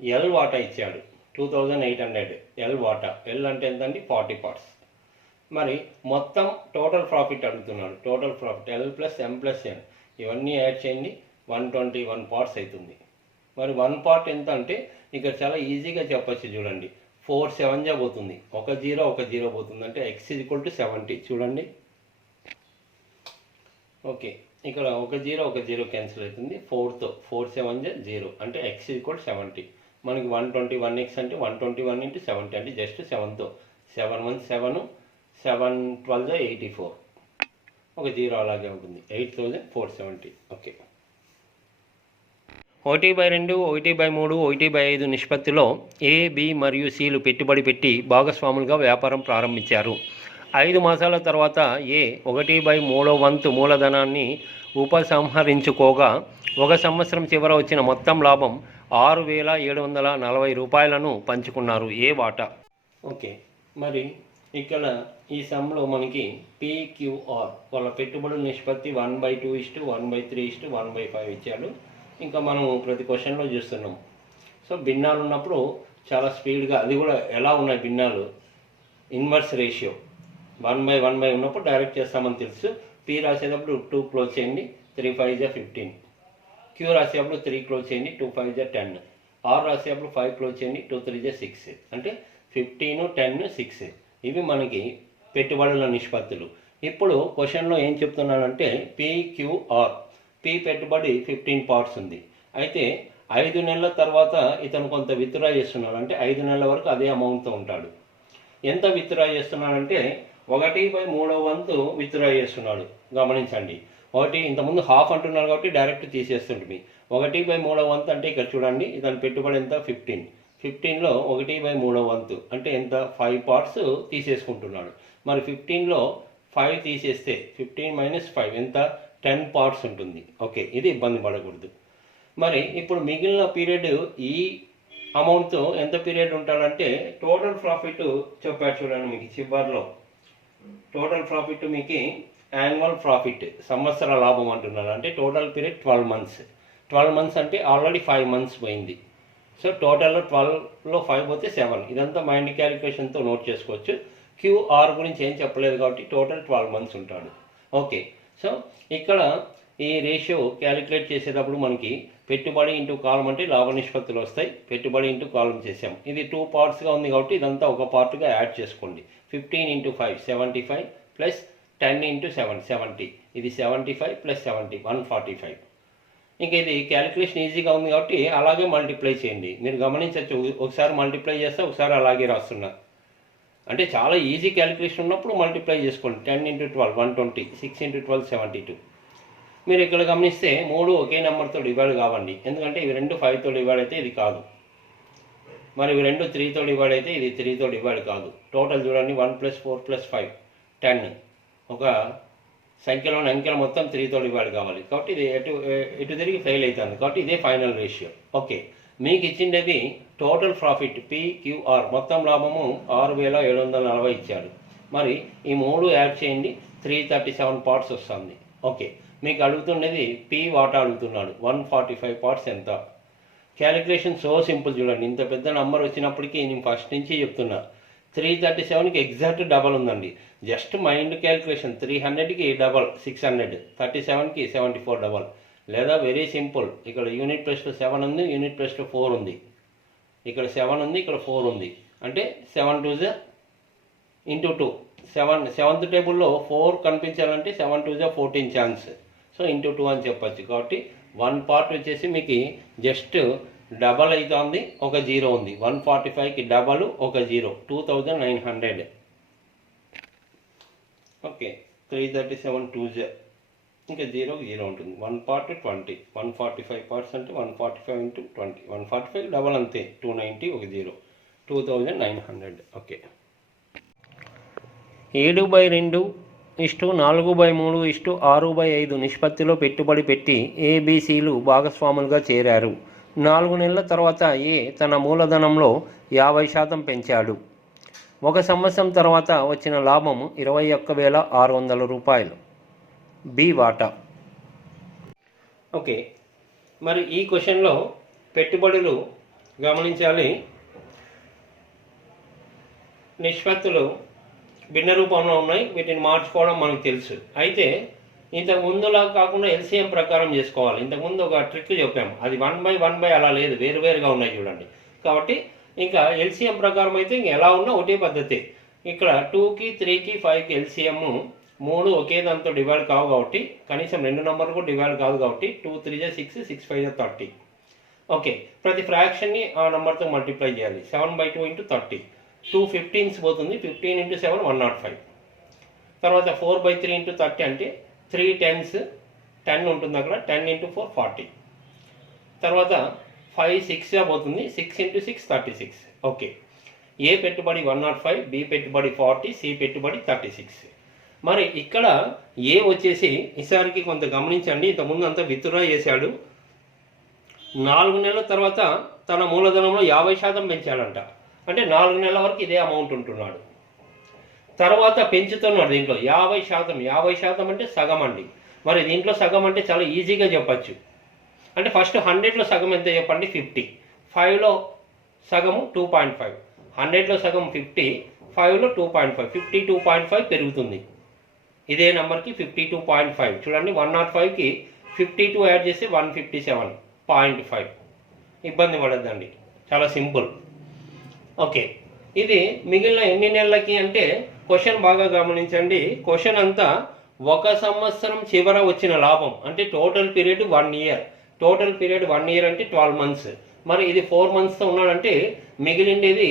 ఎల్ వాటా ఇచ్చాడు 2800 ఎల్ వాటా. ఎల్ అంటే ఎంతండి? 40 పార్ట్స్. మరి మొత్తం టోటల్ ప్రాఫిట్ అడుగుతున్నాడు. టోటల్ ప్రాఫిట్ ఎల్ ప్లస్ ఎం ప్లస్ ఎన్ ఇవన్నీ యాడ్ చేయండి, 121 పార్ట్స్ అవుతుంది. మరి 1 పార్ట్ ఎంత అంటే ఇక్కడ చాలా ఈజీగా చెప్పచ్చు చూడండి. 4 7 పోతుంది, ఒక జీరో పోతుంది, అంటే x = 70. చూడండి. ఓకే, ఇక్కడ ఒక జీరో క్యాన్సిల్ అవుతుంది. 4తో 4 7 0 అంటే x = 70. మనకి 121x అంటే 121 × 70 అంటే జస్ట్ 7తో 7 1 7 7 12 84, ఒక జీరో అలాగే ఉంటుంది. 8470. ఓకే. 1/2, 1/3, 1/5 నిష్పత్తిలో ఏ, బి మరియు సిలు పెట్టుబడి పెట్టి భాగస్వాములుగా వ్యాపారం ప్రారంభించారు. 5 మాసాల తర్వాత ఏ 1/3 వంతు మూలధనాన్ని ఉపసంహరించుకోగా 1 సంవత్సరం చివర వచ్చిన మొత్తం లాభం 6,740 రూపాయలను పంచుకున్నారు. ఏ వాటా? ఓకే. మరి ఇక్కడ ఈ సమ్లో మనకి PQR వాళ్ళ పెట్టుబడుల నిష్పత్తి 1/2 1/3 1/5 ఇచ్చాడు. ఇంకా మనం ప్రతి క్వశ్చన్లో చూస్తున్నాం. సో భిన్నాలు ఉన్నప్పుడు చాలా స్పీడ్గా, అది కూడా ఎలా ఉన్నాయి భిన్నాలు? ఇన్వర్స్ రేషియో 1/1 ఉన్నప్పుడు డైరెక్ట్ చేస్తామని తెలుసు. P రాసేటప్పుడు 2 క్లోజ్ చేయండి, 3 5 15. Q రాసేటప్పుడు 3 క్లోజ్ చేయండి, 2 5 10. R రాసేటప్పుడు 5 క్లోజ్ చేయండి, 2 3 6. అంటే 15 10 6. ఇవి మనకి పెట్టుబడుల నిష్పత్తులు. ఇప్పుడు క్వశ్చన్లో ఏం చెప్తున్నానంటే PQR, P పెట్టుబడి 15 పార్ట్స్ ఉంది. అయితే 5 నెలల తర్వాత ఇతను కొంత విత్డ్రా చేస్తున్నాడు, అంటే 5 నెలల వరకు అదే అమౌంట్తో ఉంటాడు. ఎంత విత్డ్రా చేస్తున్నాడంటే 1/3 వంతు విత్డ్రా చేస్తున్నాడు. గమనించండి, ఇంతకుముందు హాఫ్ అంటున్నారు కాబట్టి డైరెక్ట్ తీసేస్తుంటుంది. 1/3 వంతు అంటే ఇక్కడ చూడండి, ఇతని పెట్టుబడి ఎంత? 15. 15లో 1/3 వంతు అంటే ఎంత? 5 పార్ట్స్ తీసేసుకుంటున్నాడు. మరి 15లో 5 తీసేస్తే 15 - 5 ఎంత? 10 పార్ట్స్ ఉంటుంది. ఓకే, ఇది ఇబ్బంది పడకూడదు. మరి ఇప్పుడు మిగిలిన పీరియడ్ ఈ అమౌంట్తో ఎంత పీరియడ్ ఉంటాడంటే టోటల్ ప్రాఫిట్ చెప్పాడు చూడండి. మీకు చివరిలో టోటల్ ప్రాఫిట్ మీకు యాన్యువల్ ప్రాఫిట్, సంవత్సర లాభం అంటున్నాడు. అంటే టోటల్ పీరియడ్ 12 మంత్స్. 12 మంత్స్ అంటే ఆల్రెడీ 5 మంత్స్ పోయింది. సో టోటల్లో 12లో 5 పోతే 7. ఇదంతా మైండ్ క్యాలిక్యులేషన్తో నోట్ చేసుకోవచ్చు. క్యూఆర్ గురించి ఏం చెప్పలేదు కాబట్టి టోటల్ 12 మంత్స్ ఉంటాడు. ఓకే. సో ఇక్కడ ఈ రేషియో క్యాలిక్యులేట్ చేసేటప్పుడు మనకి పెట్టుబడి ఇంటూ కాలం అంటే లాభ నిష్పత్తులు వస్తాయి. పెట్టుబడి ఇంటూ కాలం చేసాం. ఇది 2 పార్ట్స్గా ఉంది కాబట్టి ఇదంతా ఒక పార్ట్గా యాడ్ చేసుకోండి. 15 × 5 75 ప్లస్ 10 × 7 70. ఇది 75 ప్లస్ 70 145. ఇంకా ఇది క్యాలిక్యులేషన్ ఈజీగా ఉంది కాబట్టి అలాగే మల్టిప్లై చేయండి. మీరు గమనించవచ్చు, ఒకసారి మల్టిప్లై చేస్తే ఒకసారి అలాగే రాస్తున్నా. అంటే చాలా ఈజీ క్యాలిక్యులేషన్ ఉన్నప్పుడు మల్టిప్లై చేసుకోండి. 10 × 12 120, 6 × 12 72. మీరు ఇక్కడ గమనిస్తే 3 ఒకే నెంబర్తో డివైడ్ కావండి, ఎందుకంటే ఇవి 2 5తో డివైడ్ అయితే ఇది కాదు. మరి ఇవి 2 3తో డివైడ్ అయితే ఇది 3తో డివైడ్ కాదు. టోటల్ చూడండి, 1 + 4 + 5 10. ఒక సంఖ్యలోని అంకెలు మొత్తం 3తో డివైడ్ కావాలి కాబట్టి ఇది ఎటు తిరిగి ఫెయిల్ అవుతుంది కాబట్టి ఇదే ఫైనల్ రేషియో. ఓకే, మీకు ఇచ్చిండేది టోటల్ ప్రాఫిట్ PQR, మొత్తం లాభము 6,740 ఇచ్చాడు. మరి ఈ 3 యాడ్ చేయండి, 337 పార్ట్స్ వస్తుంది. ఓకే, మీకు అడుగుతుండేది P వాటా అడుగుతున్నాడు. 145 పార్ట్స్ ఎంత? క్యాలిక్యులేషన్ సో సింపుల్ చూడండి. ఇంత పెద్ద నెంబర్ వచ్చినప్పటికీ నేను ఫస్ట్ నుంచి చెప్తున్నా, 337కి ఎగ్జాక్ట్ డబల్ ఉందండి. Just mind calculation. 300కి డబల్ 600, 37కి 74 డబల్. లేదా వెరీ సింపుల్, ఇక్కడ యూనిట్ ప్లేస్లో 7 ఉంది, యూనిట్ ప్లేస్లో 4 ఉంది. ఇక్కడ 7 ఉంది, ఇక్కడ 4 ఉంది. అంటే 7 2 × 2 7th టేబుల్లో 4 కనిపించాలంటే 7 2 14 ఛాన్స్. సో × 2 అని చెప్పచ్చు. కాబట్టి 1 పార్ట్ వచ్చేసి మీకు జస్ట్ డబల్ అవుతుంది, ఒక జీరో ఉంది. 145కి డబల్, ఒక జీరో, 2900. ఓకే, 337 2 ఇంకా జీరో ఉంటుంది. 1 పార్ట్ 20, 145 పార్ట్స్ అంటే 145 × 20, 145 డబల్ అంతే, 290, ఒక జీరో, 2900. ఓకే, 7/2 4/3:6/5 నిష్పత్తిలో పెట్టుబడి పెట్టి ఏబిసిలు భాగస్వాములుగా చేరారు. 4 నెలల తర్వాత ఏ తన మూలధనంలో 50% పెంచాడు. 1 సంవత్సరం తర్వాత వచ్చిన లాభం 21,600 రూపాయలు. బి వాటా. ఓకే, మరి ఈ క్వశ్చన్లో పెట్టుబడులు గమనించాలి. నిష్పత్తులు భిన్న రూపంలో ఉన్నాయి, వీటిని మార్చుకోవడం మనకు తెలుసు. అయితే ఇంతకు ముందులా కాకుండా ఎల్సిఎం ప్రకారం చేసుకోవాలి. ఇంతకుముందు ఒక ట్రిక్ చెప్పాము, అది 1/1 అలా లేదు, వేరువేరుగా ఉన్నాయి చూడండి. కాబట్టి ఇంకా ఎల్సిఎం ప్రకారం అయితే ఇంక ఎలా ఉన్నా ఒకటే పద్ధతి. ఇక్కడ 2కి 3కి 5కి ఎల్సిఎం 3 ఒకే దాంతో డివైడ్ కావు కాబట్టి, కనీసం 2 నెంబర్లు కూడా డివైడ్ కాదు కాబట్టి 2 3 6 6 5 30. ఓకే, ప్రతి ఫ్రాక్షన్ని ఆ నెంబర్తో మల్టిప్లై చేయాలి. 7/2 × 30, 2 15s పోతుంది. 15 × 7 105. తర్వాత 4/3 × 30 అంటే 3 10s 10 ఉంటుంది అక్కడ. 10 × 4 40. తర్వాత 5 6గా పోతుంది. 6 × 6 36. ఓకే, ఏ పెట్టుబడి 105, బి పెట్టుబడి 40, సి పెట్టుబడి 36. మరి ఇక్కడ ఏ వచ్చేసి ఈసారికి కొంత గమనించండి. ఇంతకుముందు అంతా విత్డ్రా చేశాడు. 4 నెలల తర్వాత తన మూలధనంలో 50% పెంచాడంట. అంటే 4 నెలల వరకు ఇదే అమౌంట్ ఉంటున్నాడు. తర్వాత పెంచుతున్నాడు దీంట్లో 50%. 50% అంటే సగం అండి. మరి దీంట్లో సగం అంటే చాలా ఈజీగా చెప్పచ్చు. అంటే ఫస్ట్ 100లో సగం ఎంత చెప్పండి? 50. 5లో సగము 2.5. 100లో సగం 50, 5లో 2.5. 52.5 పెరుగుతుంది. ఇదే నెంబర్కి 52.5. చూడండి, 105కి 52 యాడ్ చేస్తే 157.5. ఇబ్బంది పడద్దండి, చాలా సింపుల్. ఓకే, ఇది మిగిలిన ఎన్ని నెలలకి అంటే క్వశ్చన్ బాగా గమనించండి. క్వశ్చన్ అంతా 1 సంవత్సరం చివర వచ్చిన లాభం అంటే total period 1 year. Total period 1 year అంటే 12 మంత్స్. మరి ఇది 4 మంత్స్తో ఉన్నాడంటే మిగిలిండేది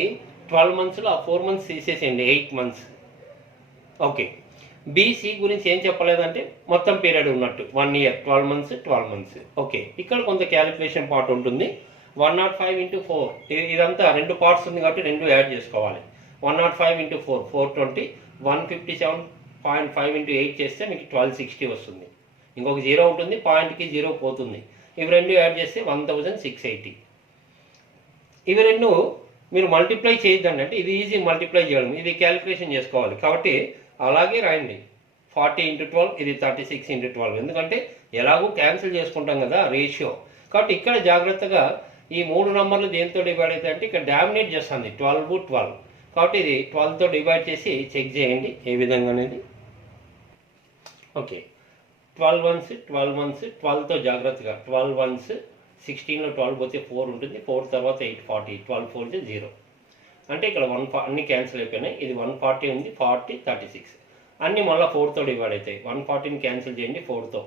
12 మంత్స్లో ఆ 4 మంత్స్ తీసేసేయండి, 8 మంత్స్. ఓకే, బీసీ గురించి ఏం చెప్పలేదంటే మొత్తం పీరియడ్ ఉన్నట్టు 1 ఇయర్, 12 మంత్స్ 12 మంత్స్. ఓకే, ఇక్కడ కొంత క్యాలిక్యులేషన్ పార్ట్ ఉంటుంది. 105 × 4 ఇదంతా 2 పార్ట్స్ ఉంది కాబట్టి 2 యాడ్ చేసుకోవాలి. 105 × 4 420. 157.5 × 8 చేస్తే మీకు 1260 వస్తుంది. ఇంకొక 0 ఉంటుంది, పాయింట్కి 0 పోతుంది. ఇవి 2 యాడ్ చేస్తే 1680. ఇవి 2 మీరు మల్టిప్లై చేయొద్దండి. అంటే ఇది ఈజీ మల్టిప్లై చేయడం, ఇది క్యాలిక్యులేషన్ చేసుకోవాలి. కాబట్టి అలాగే రాయండి. 40 × 12 ఇది 36 × 12. ఎందుకంటే ఎలాగూ క్యాన్సిల్ చేసుకుంటాం కదా రేషియో. కాబట్టి ఇక్కడ జాగ్రత్తగా ఈ 3 నంబర్లు దేంతో డివైడ్ అవుతాయి అంటే ఇక్కడ డామినేట్ చేస్తుంది 12 12. కాబట్టి ఇది 12తో డివైడ్ చేసి చెక్ చేయండి ఏ విధంగా అనేది. ఓకే, 12 1s 12 1s 12తో జాగ్రత్తగా 12 1s 16లో 12 పోతే 4 ఉంటుంది. 4 తర్వాత 8 40. 12 4 0. అంటే ఇక్కడ అన్ని క్యాన్సిల్ అయిపోయినాయి. ఇది 140 ఉంది, 40 36 అన్నీ మళ్ళీ 4తో డివైడ్ అవుతాయి. 140ని క్యాన్సిల్ చేయండి, 4తో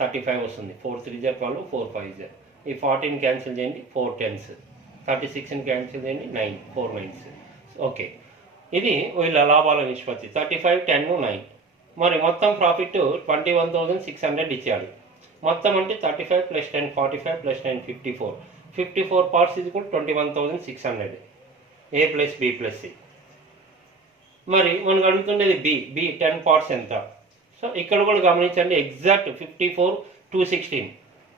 35 వస్తుంది. 4 3 12, 4 5. ఈ 40ని క్యాన్సిల్ చేయండి, 4 10s. 36ని క్యాన్సిల్ చేయండి, 9 4 9s. ఓకే, ఇది వీళ్ళ లాభాల నిష్పత్తి 35 10 9. మరి మొత్తం ప్రాఫిట్ 21,600 ఇచ్చాడు. మొత్తం అంటే 35 + 10 45 + 9 54. 54 పార్ట్స్ ఇది కూడా 21,600. A + B + C. మరి మనకు అడుగుతుండేది బి 10 పార్ట్స్ ఎంత. సో ఇక్కడ కూడా గమనించండి, ఎగ్జాక్ట్ 54 216.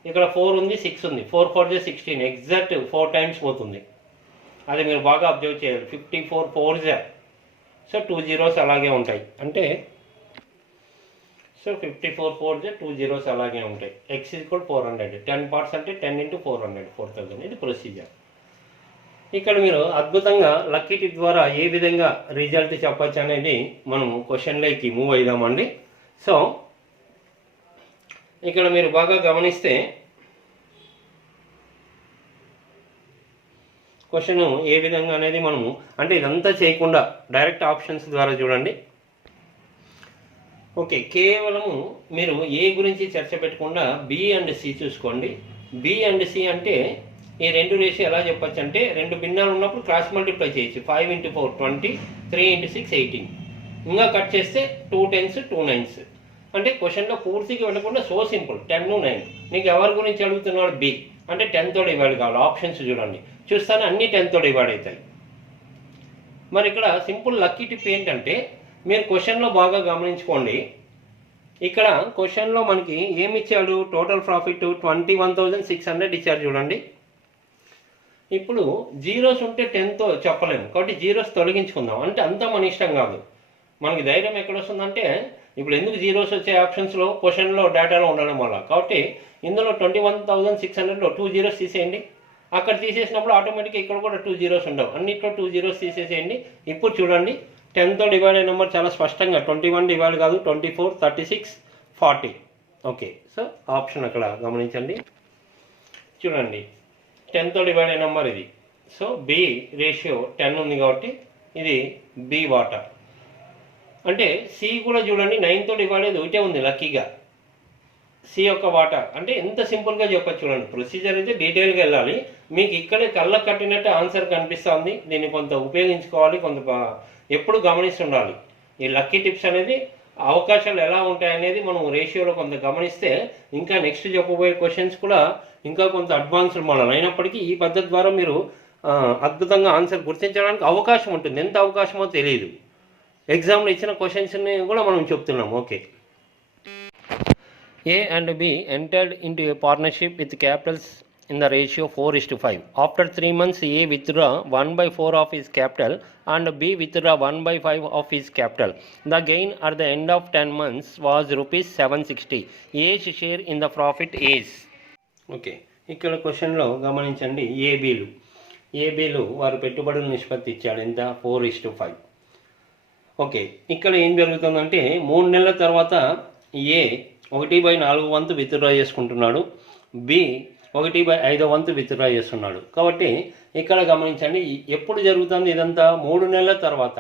ఇక్కడ 4 ఉంది, 6 ఉంది. 4 4 16, ఎగ్జాక్ట్ 4 టైమ్స్ పోతుంది. అది మీరు బాగా అబ్జర్వ్ చేయాలి. 54 4 సో 2 zeros అలాగే ఉంటాయి. అంటే సో 54 4 2 zeros అలాగే ఉంటాయి. X = 400. 10 పార్ట్స్ అంటే 10 × 400 4000. ఇది ప్రొసీజర్. ఇక్కడ మీరు అద్భుతంగా లక్కీ టిప్ ద్వారా ఏ విధంగా రిజల్ట్ చెప్పచ్చు అనేది మనము క్వశ్చన్లోకి మూవ్ అయిదామండి. సో ఇక్కడ మీరు బాగా గమనిస్తే క్వశ్చన్ ఏ విధంగా అనేది మనము అంటే ఇదంతా చేయకుండా డైరెక్ట్ ఆప్షన్స్ ద్వారా చూడండి. ఓకే, కేవలము మీరు ఏ గురించి చర్చ పెట్టకుండా బి అండ్ సి చూసుకోండి. బి అండ్ సి అంటే ఈ 2 రేషియో ఎలా చెప్పచ్చు అంటే 2 భిన్నాలు ఉన్నప్పుడు క్రాస్ మల్టిప్లై చేయొచ్చు. 5 × 4 20, 3 × 6 18. ఇంకా కట్ చేస్తే 2 10s 2 9s. అంటే క్వశ్చన్లో పూర్తిగా వెళ్ళకుండా సో సింపుల్ 10 9. నీకు ఎవరి గురించి అడుగుతున్నాడు? బి అంటే 10తో డివైడ్ కావాలి. ఆప్షన్స్ చూడండి, చూస్తానే అన్ని 10తో డివైడ్ అవుతాయి. మరి ఇక్కడ సింపుల్ లక్కీ టిప్ ఏంటంటే మీరు క్వశ్చన్లో బాగా గమనించుకోండి. ఇక్కడ క్వశ్చన్లో మనకి ఏమి ఇచ్చాడు, టోటల్ ప్రాఫిట్ 21,600 ఇచ్చారు చూడండి. ఇప్పుడు జీరోస్ ఉంటే 10తో చెప్పలేము కాబట్టి జీరోస్ తొలగించుకుందాం. అంటే అంతా మన ఇష్టం కాదు, మనకి ధైర్యం ఎక్కడ వస్తుందంటే ఇప్పుడు ఎందుకు జీరోస్ వచ్చే ఆప్షన్స్లో క్వశ్చన్లో డేటాలో ఉండడం వల్ల. కాబట్టి ఇందులో 21,600లో 2 జీరోస్ తీసేయండి. అక్కడ తీసేసినప్పుడు ఆటోమేటిక్గా ఇక్కడ కూడా 2 జీరోస్ ఉండవు, అన్నిట్లో 2 జీరోస్ తీసేసేయండి. ఇప్పుడు చూడండి 10తో డివైడ్ అయిన నెంబర్ చాలా స్పష్టంగా 21 డివైడ్ కాదు, 24, 36, 40. ఓకే, సో ఆప్షన్ అక్కడ గమనించండి. చూడండి 10తో డివైడ్ అయిన నెంబర్ ఇది. సో బి రేషియో 10 ఉంది కాబట్టి ఇది బి వాటా. అంటే సి కూడా చూడండి 9తో డివైడ్ అయ్యేది ఒకటే ఉంది లక్కీగా. సి యొక్క వాటా అంటే ఎంత సింపుల్గా చెప్పచ్చు చూడండి. ప్రొసీజర్ అయితే డీటెయిల్గా వెళ్ళాలి. మీకు ఇక్కడే కళ్ళ కట్టినట్టు ఆన్సర్ కనిపిస్తుంది. దీన్ని కొంత ఉపయోగించుకోవాలి, కొంత ఎప్పుడు గమనిస్తుండాలి. ఈ లక్కీ టిప్స్ అనేది అవకాశాలు ఎలా ఉంటాయనేది మనం రేషియోలో కొంత గమనిస్తే ఇంకా నెక్స్ట్ చెప్పబోయే క్వశ్చన్స్ కూడా ఇంకా కొంత అడ్వాన్స్డ్ మోడల్ అయినప్పటికీ ఈ పద్ధతి ద్వారా మీరు అద్భుతంగా ఆన్సర్ గుర్తించడానికి అవకాశం ఉంటుంది. ఎంత అవకాశమో తెలియదు, ఎగ్జామ్లో ఇచ్చిన క్వశ్చన్స్ని కూడా మనం చెప్తున్నాం. Okay, A and B entered into a partnership with capitals in the ratio 4:5. After 3 months, A withdraw 1/4 of his capital and B withdraw 1/5 of his capital. The gain at the end of 10 months was rupees 760. A's share in the profit is. Okay, ఇక్కడ క్వశ్చన్లో గమనించండి ఏబీలు వారు పెట్టుబడుల నిష్పత్తి ఇచ్చాడు ఎంత, 4:5. Okay, ఇక్కడ ఏం జరుగుతుందంటే 3 నెలల తర్వాత ఏ 1/4 వంతు విత్డ్రా చేసుకుంటున్నాడు, బి 1/5 వంతు విత్డ్రా చేస్తున్నాడు. కాబట్టి ఇక్కడ గమనించండి ఎప్పుడు జరుగుతుంది ఇదంతా, 3 నెలల తర్వాత.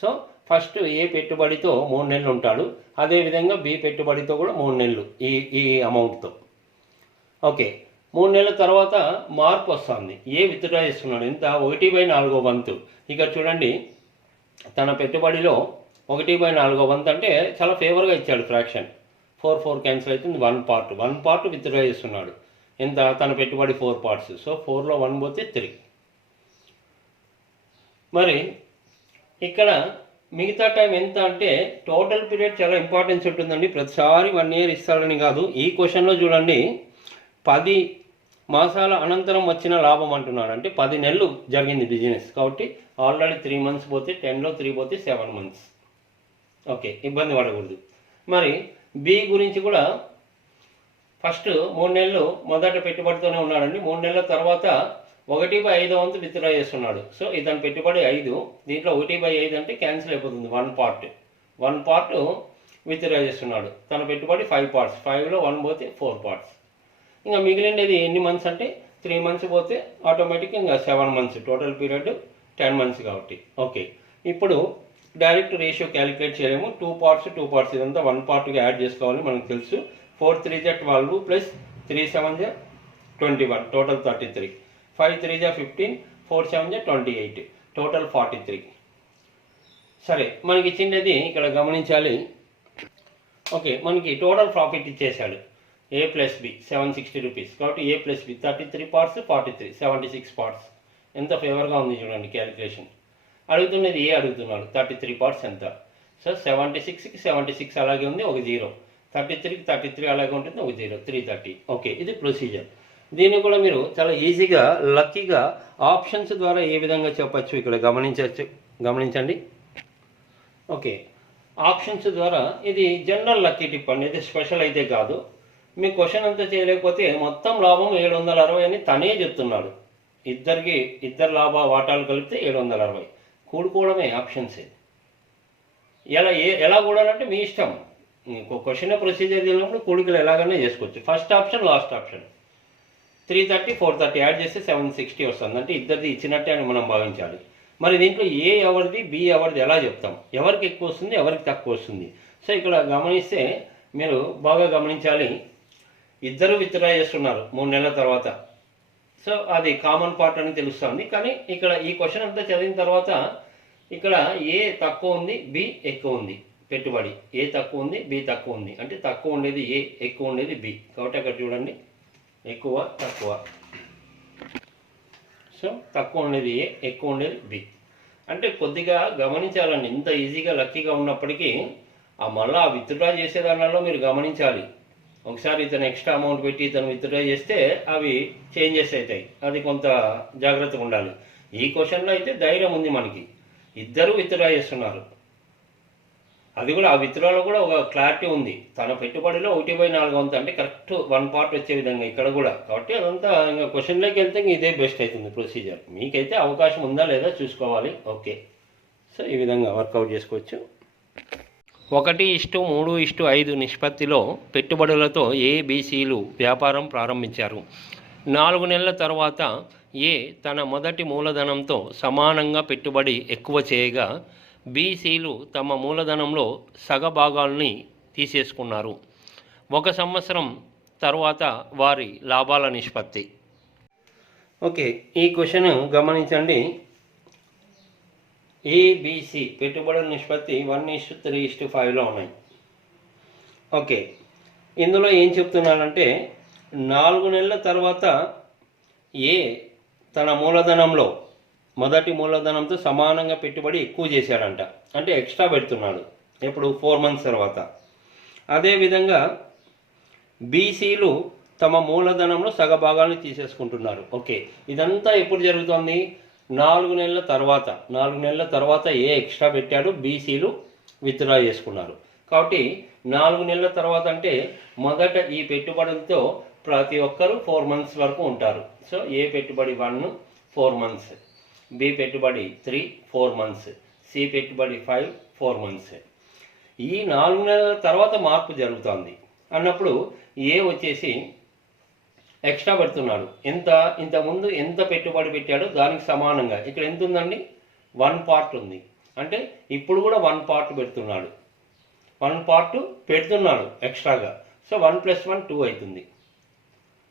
సో ఫస్ట్ ఏ పెట్టుబడితో 3 నెలలు ఉంటాడు, అదేవిధంగా బి పెట్టుబడితో కూడా 3 నెలలు ఈ అమౌంట్తో. ఓకే, 3 నెలల తర్వాత మార్పు వస్తుంది. ఏ విత్డ్రా చేస్తున్నాడు ఎంత, 1/4 వంతు. ఇక్కడ చూడండి తన పెట్టుబడిలో 1/4 వంతు అంటే చాలా ఫేవర్గా ఇచ్చాడు ఫ్రాక్షన్. 4 క్యాన్సిల్ అవుతుంది, 1 పార్ట్ విత్డ్రా చేస్తున్నాడు. ఎంత, తన పెట్టుబడి 4 పార్ట్స్. సో 4లో 1 పోతే 3. మరి ఇక్కడ మిగతా టైం ఎంత అంటే టోటల్ పీరియడ్ చాలా ఇంపార్టెన్స్ ఉంటుందండి. ప్రతిసారి 1 ఇయర్ ఇస్తాడని కాదు. ఈ క్వశ్చన్లో చూడండి 10 మాసాల అనంతరం వచ్చిన లాభం అంటున్నాడు. అంటే 10 నెలలు జరిగింది బిజినెస్ కాబట్టి ఆల్రెడీ 3 మంత్స్ పోతే 10లో 3 పోతే 7 మంత్స్. ఓకే, ఇబ్బంది పడకూడదు. మరి బి గురించి కూడా ఫస్ట్ 3 నెలలు మొదట పెట్టుబడితోనే ఉన్నాడండి. 3 నెలల తర్వాత 1/5 వంతు విత్డ్రా చేస్తున్నాడు. సో ఇతని పెట్టుబడి 5, దీంట్లో 1/5 అంటే క్యాన్సిల్ అయిపోతుంది, 1 పార్ట్ విత్డ్రా చేస్తున్నాడు. తన పెట్టుబడి 5 పార్ట్స్, 5లో 1 పోతే 4 పార్ట్స్. ఇంకా మిగిలినది ఎన్ని మంత్స్ అంటే 3 మంత్స్ పోతే ఆటోమేటిక్గా ఇంకా 7 మంత్స్, టోటల్ పీరియడ్ 10 మంత్స్ కాబట్టి. ఓకే, ఇప్పుడు డైరెక్ట్ రేషియో క్యాలిక్యులేట్ చేయలేము. 2 పార్ట్స్ ఇదంతా 1 పార్ట్గా యాడ్ చేసుకోవాలి, మనకు తెలుసు. 4 3 జా 12 ప్లస్ 3 7 జా 21, టోటల్ 33. 5 3 జా 15, 4 7 జా 28, టోటల్ 43. సరే, మనకి ఇచ్చింది ఇక్కడ గమనించాలి. ఓకే, మనకి టోటల్ ప్రాఫిట్ ఇచ్చేసాడు A ప్లస్ బి 760 రూపీస్. కాబట్టి A plus B 33 parts 43, 76 parts. ఎంత ఫేవర్గా ఉంది చూడండి క్యాలిక్యులేషన్. అడుగుతున్నది ఏ అడుగుతున్నాడు, 33 పార్ట్స్ ఎంత. సో 76కి 76 అలాగే ఉంది, ఒక 0. 33కి 33 అలాగే ఉంటుంది, ఒక 0, 330. ఓకే, ఇది ప్రొసీజర్. దీన్ని కూడా మీరు చాలా ఈజీగా లక్కీగా ఆప్షన్స్ ద్వారా ఏ విధంగా చెప్పచ్చు ఇక్కడ గమనించండి. ఓకే, ఆప్షన్స్ ద్వారా ఇది జనరల్ లక్కీ టిప్ అండి, ఇది స్పెషల్ అయితే కాదు. మీ క్వశ్చన్ అంతా చేయలేకపోతే మొత్తం లాభం 760 అని తనే చెప్తున్నాడు. ఇద్దరు లాభ వాటాలు కలిపితే 760. కూడుకోవడమే ఆప్షన్స్. ఎలా కూడాలంటే మీ ఇష్టం. క్వశ్చన్ ప్రొసీజర్ తెలిసినప్పుడు కూడికలు ఎలాగైనా చేసుకోవచ్చు. First option, last option. 330 430 add చేస్తే 760 వస్తుంది. అంటే ఇద్దరిది ఇచ్చినట్టే అని మనం భావించాలి. మరి దీంట్లో ఏ ఎవరిది బి ఎవరిది ఎలా చెప్తాం, ఎవరికి ఎక్కువ వస్తుంది ఎవరికి తక్కువ వస్తుంది. సో ఇక్కడ గమనిస్తే మీరు బాగా గమనించాలి. ఇద్దరు విత్డ్రా చేస్తున్నారు 3 నెలల తర్వాత. సో అది కామన్ పార్ట్ అని తెలుస్తుంది. కానీ ఇక్కడ ఈ క్వశ్చన్ అంతా చదివిన తర్వాత ఇక్కడ ఏ తక్కువ ఉంది బి ఎక్కువ ఉంది, పెట్టుబడి ఏ తక్కువ ఉంది బి తక్కువ ఉంది. అంటే తక్కువ ఉండేది ఏ, ఎక్కువ ఉండేది బి. కాబట్టి అక్కడ చూడండి ఎక్కువ తక్కువ. సో తక్కువ ఉండేది ఏ, ఎక్కువ ఉండేది బి. అంటే కొద్దిగా గమనించాలండి. ఇంత ఈజీగా లక్కీగా ఉన్నప్పటికీ మళ్ళీ ఆ విత్డ్రా చేసే దానిలో మీరు గమనించాలి. ఒకసారి ఇతను ఎక్స్ట్రా అమౌంట్ పెట్టి ఇతను విత్డ్రా చేస్తే అవి చేంజెస్ అవుతాయి. అది కొంత జాగ్రత్తగా ఉండాలి. ఈ క్వశ్చన్లో అయితే ధైర్యం ఉంది మనకి. ఇద్దరు విత్డ్రా చేస్తున్నారు. అది కూడా ఆ విత్డ్రాలో కూడా ఒక క్లారిటీ ఉంది. తన పెట్టుబడిలో 1/4 అంటే కరెక్ట్ 1 పార్ట్ వచ్చే విధంగా ఇక్కడ కూడా. కాబట్టి అదంతా ఇంకా క్వశ్చన్లోకి వెళ్తే ఇదే బెస్ట్ అవుతుంది ప్రొసీజర్. మీకైతే అవకాశం ఉందా లేదా చూసుకోవాలి. ఓకే, సో ఈ విధంగా వర్కౌట్ చేసుకోవచ్చు. 1:3:5 నిష్పత్తిలో పెట్టుబడులతో ఏబిసిలు వ్యాపారం ప్రారంభించారు. 4 నెలల తర్వాత ఏ తన మొదటి మూలధనంతో సమానంగా పెట్టుబడి ఎక్కువ చేయగా బీసీలు తమ మూలధనంలో సగభాగాల్ని తీసేసుకున్నారు. 1 సంవత్సరం తర్వాత వారి లాభాల నిష్పత్తి. ఓకే, ఈ క్వశ్చన్ గమనించండి. ఏబిసి పెట్టుబడుల నిష్పత్తి 1:3:5లో ఉన్నాయి. ఓకే, ఇందులో ఏం చెప్తున్నానంటే 4 నెలల తర్వాత ఏ తన మూలధనంలో మొదటి మూలధనంతో సమానంగా పెట్టుబడి ఎక్కువ చేశాడంట. అంటే ఎక్స్ట్రా పెడుతున్నాడు. ఎప్పుడు 4 మంత్స్ తర్వాత. అదేవిధంగా బీసీలు తమ మూలధనంలో సగభాగాన్ని తీసేసుకుంటున్నారు. ఓకే, ఇదంతా ఎప్పుడు జరుగుతుంది? 4 నెలల తర్వాత. 4 నెలల తర్వాత ఏ ఎక్స్ట్రా పెట్టాడు, బీసీలు విత్డ్రా చేసుకున్నారు. కాబట్టి 4 నెలల తర్వాత అంటే మొదట ఈ పెట్టుబడులతో ప్రతి ఒక్కరూ 4 మంత్స్ వరకు ఉంటారు. సో ఏ పెట్టుబడి 1 4 మంత్స్, బి పెట్టుబడి 3 4 మంత్స్, సి పెట్టుబడి 5 4 మంత్స్. ఈ 4 నెలల తర్వాత మార్పు జరుగుతుంది అన్నప్పుడు ఏ వచ్చేసి ఎక్స్ట్రా పెడుతున్నాడు. ఇంతకుముందు ఎంత పెట్టుబడి పెట్టాడో దానికి సమానంగా ఇక్కడ ఎంత ఉందండి? 1 పార్ట్ ఉంది. అంటే ఇప్పుడు కూడా 1 పార్ట్ పెడుతున్నాడు. 1 పార్ట్ పెడుతున్నాడు ఎక్స్ట్రాగా. సో 1 + 1 2 అవుతుంది.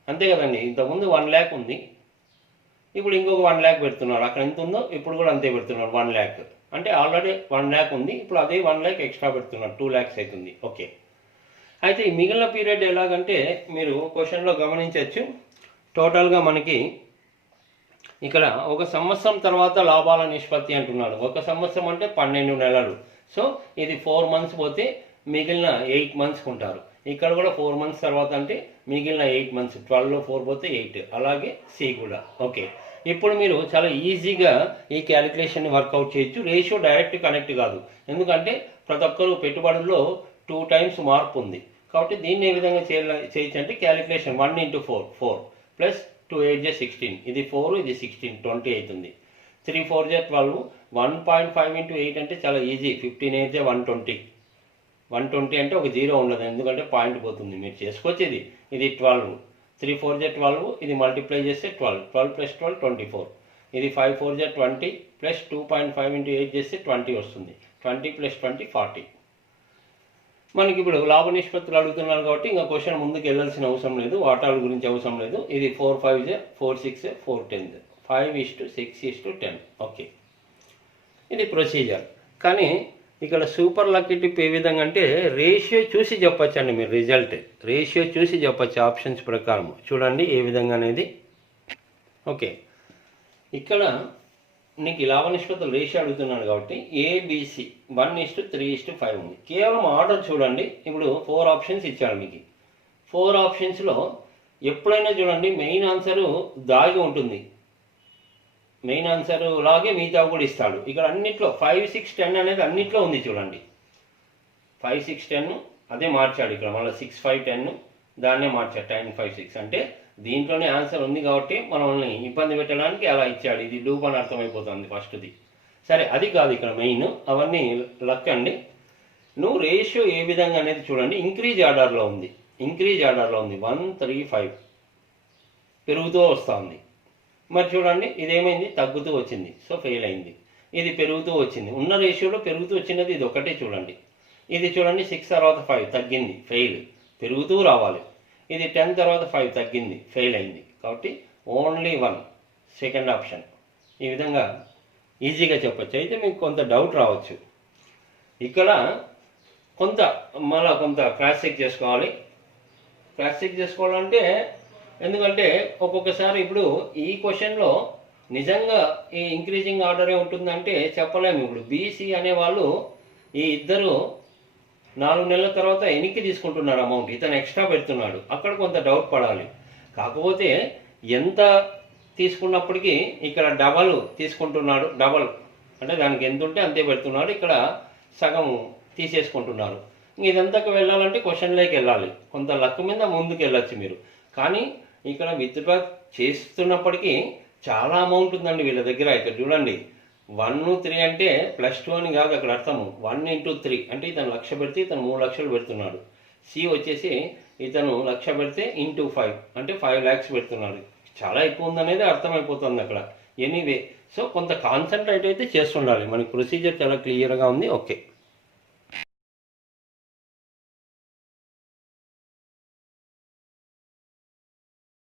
అంతే కదండి. ఇంతకుముందు 1 lakh ఉంది, ఇప్పుడు ఇంకొక 1 lakh పెడుతున్నాడు. అక్కడ ఎంత ఉందో ఇప్పుడు కూడా అంతే పెడుతున్నాడు, 1 lakh. అంటే ఆల్రెడీ 1 lakh ఉంది, ఇప్పుడు అదే 1 lakh ఎక్స్ట్రా పెడుతున్నాడు, 2 lakhs అవుతుంది. ఓకే, అయితే ఈ మిగిలిన పీరియడ్ ఎలాగంటే మీరు క్వశ్చన్లో గమనించవచ్చు. టోటల్గా మనకి ఇక్కడ 1 సంవత్సరం తర్వాత లాభాల నిష్పత్తి అంటున్నాడు. 1 సంవత్సరం అంటే 12 నెలలు. సో ఇది 4 మంత్స్ పోతే మిగిలిన 8 మంత్స్కి ఉంటారు. ఇక్కడ కూడా 4 మంత్స్ తర్వాత అంటే మిగిలిన 8 మంత్స్. 12లో 4 పోతే 8. అలాగే సి కూడా. ఓకే, ఇప్పుడు మీరు చాలా ఈజీగా ఈ క్యాలిక్యులేషన్ని వర్కౌట్ చేయొచ్చు. రేషియో డైరెక్ట్ కనెక్ట్ కాదు, ఎందుకంటే ప్రతి ఒక్కరు పెట్టుబడుల్లో 2 times మార్పు ఉంది. కాబట్టి దీన్ని ఏ విధంగా చేయొచ్చు అంటే క్యాలిక్యులేషన్ 1 × 4 4 + 2 8 = 16. ఇది 4 ఇది 16 20 అవుతుంది. 3 4 = 12. 1.5 × 8 అంటే చాలా ఈజీ. 15 8 = 120. 120 అంటే ఒక 0 ఉండదు, ఎందుకంటే పాయింట్ పోతుంది. మీరు చేసుకోవచ్చు. ఇది 12. 3 4 = 12. ఇది మల్టిప్లై చేస్తే 12. 12 + 12 24. ఇది 5 4 = 20 + 2.5 × 8 చేస్తే 20 వస్తుంది. 20 + 20 40. మనకి ఇప్పుడు లాభ నిష్పత్తులు అడుగుతున్నారు కాబట్టి ఇంకా క్వశ్చన్ ముందుకు వెళ్ళాల్సిన అవసరం లేదు, వాటాల గురించి అవసరం లేదు. ఇది 4 5 4 6 4 10 5:6:10. ఓకే, ఇది ప్రొసీజర్. కానీ ఇక్కడ సూపర్ లక్కీ టిప్ ఏ విధంగా అంటే రేషియో చూసి చెప్పచ్చు అండి. మీరు రిజల్ట్ రేషియో చూసి చెప్పచ్చు ఆప్షన్స్ ప్రకారం. చూడండి ఏ విధంగా అనేది. ఓకే, ఇక్కడ నీకు లాభ నిష్పత్తులు రేషియో అడుగుతున్నాడు కాబట్టి ఏబిసి 1:3:5 ఉంది. కేవలం ఆర్డర్ చూడండి. ఇప్పుడు 4 ఆప్షన్స్ ఇచ్చాడు మీకు. 4 ఆప్షన్స్లో ఎప్పుడైనా చూడండి మెయిన్ ఆన్సరు దాగి ఉంటుంది. మెయిన్ ఆన్సర్ లాగే మిగతా కూడా ఇస్తాడు. ఇక్కడ అన్నిట్లో 5 6 10 అనేది అన్నిట్లో ఉంది చూడండి. 5 6 10 అదే మార్చాడు. ఇక్కడ మళ్ళీ 6 5 10 దాన్నే మార్చాడు. 10 5 6 అంటే దీంట్లోనే ఆన్సర్ ఉంది కాబట్టి మనల్ని ఇబ్బంది పెట్టడానికి అలా ఇచ్చాడు. ఇది డూప్ అని అర్థమైపోతుంది ఫస్ట్ది. సరే, అది కాదు ఇక్కడ మెయిన్. అవన్నీ లక్ అండి. నువ్వు రేషియో ఏ విధంగా అనేది చూడండి. ఇంక్రీజ్ ఆర్డర్లో ఉంది. 1 3 5 పెరుగుతూ వస్తుంది. మరి చూడండి ఇదేమైంది? తగ్గుతూ వచ్చింది. సో ఫెయిల్ అయింది. ఇది పెరుగుతూ వచ్చింది. ఉన్న రేషియోలో పెరుగుతూ వచ్చినది ఇది ఒకటే చూడండి. ఇది చూడండి 6 తర్వాత 5 తగ్గింది, ఫెయిల్. పెరుగుతూ రావాలి. ఇది 10 తర్వాత 5 తగ్గింది, ఫెయిల్ అయింది. కాబట్టి ఓన్లీ 1 సెకండ్ ఆప్షన్. ఈ విధంగా ఈజీగా చెప్పచ్చు. అయితే మీకు కొంత డౌట్ రావచ్చు. ఇక్కడ కొంత క్రాస్ చెక్ చేసుకోవాలి. క్రాస్ చెక్ చేసుకోవాలంటే ఎందుకంటే ఒక్కొక్కసారి ఇప్పుడు ఈ క్వశ్చన్లో నిజంగా ఈ ఇంక్రీజింగ్ ఆర్డరే ఉంటుందంటే చెప్పలేము. ఇప్పుడు బీసీ అనేవాళ్ళు ఈ ఇద్దరు 4 నెలల తర్వాత ఎనికి తీసుకుంటున్నారు అమౌంట్, ఇతను ఎక్స్ట్రా పెడుతున్నాడు, అక్కడ కొంత డౌట్ పడాలి. కాకపోతే ఎంత తీసుకున్నప్పటికీ ఇక్కడ డబల్ తీసుకుంటున్నాడు, డబల్ అంటే దానికి ఎంత ఉంటే అంతే పెడుతున్నాడు, ఇక్కడ సగం తీసేసుకుంటున్నారు. ఇదంతాకు వెళ్ళాలంటే క్వశ్చన్లోకి వెళ్ళాలి, కొంత లక్ మీద ముందుకు వెళ్ళచ్చు మీరు. కానీ ఇక్కడ విత్డ్రా చేస్తున్నప్పటికీ చాలా అమౌంట్ ఉందండి వీళ్ళ దగ్గర. ఇక్కడ చూడండి 1 3 అంటే +2 అని కాదు అక్కడ అర్థము. 1 × 3 అంటే ఇతను 1,00,000 పెడితే ఇతను 3 లక్షలు పెడుతున్నాడు. సి వచ్చేసి ఇతను 1,00,000 పెడితే × 5 అంటే 5 lakhs పెడుతున్నాడు. చాలా ఎక్కువ ఉందనేది అర్థమైపోతుంది అక్కడ. ఎనీవే, సో కొంత కాన్సన్ట్రేట్ అయితే చేస్తుండాలి. మనకి ప్రొసీజర్ చాలా క్లియర్గా ఉంది. ఓకే.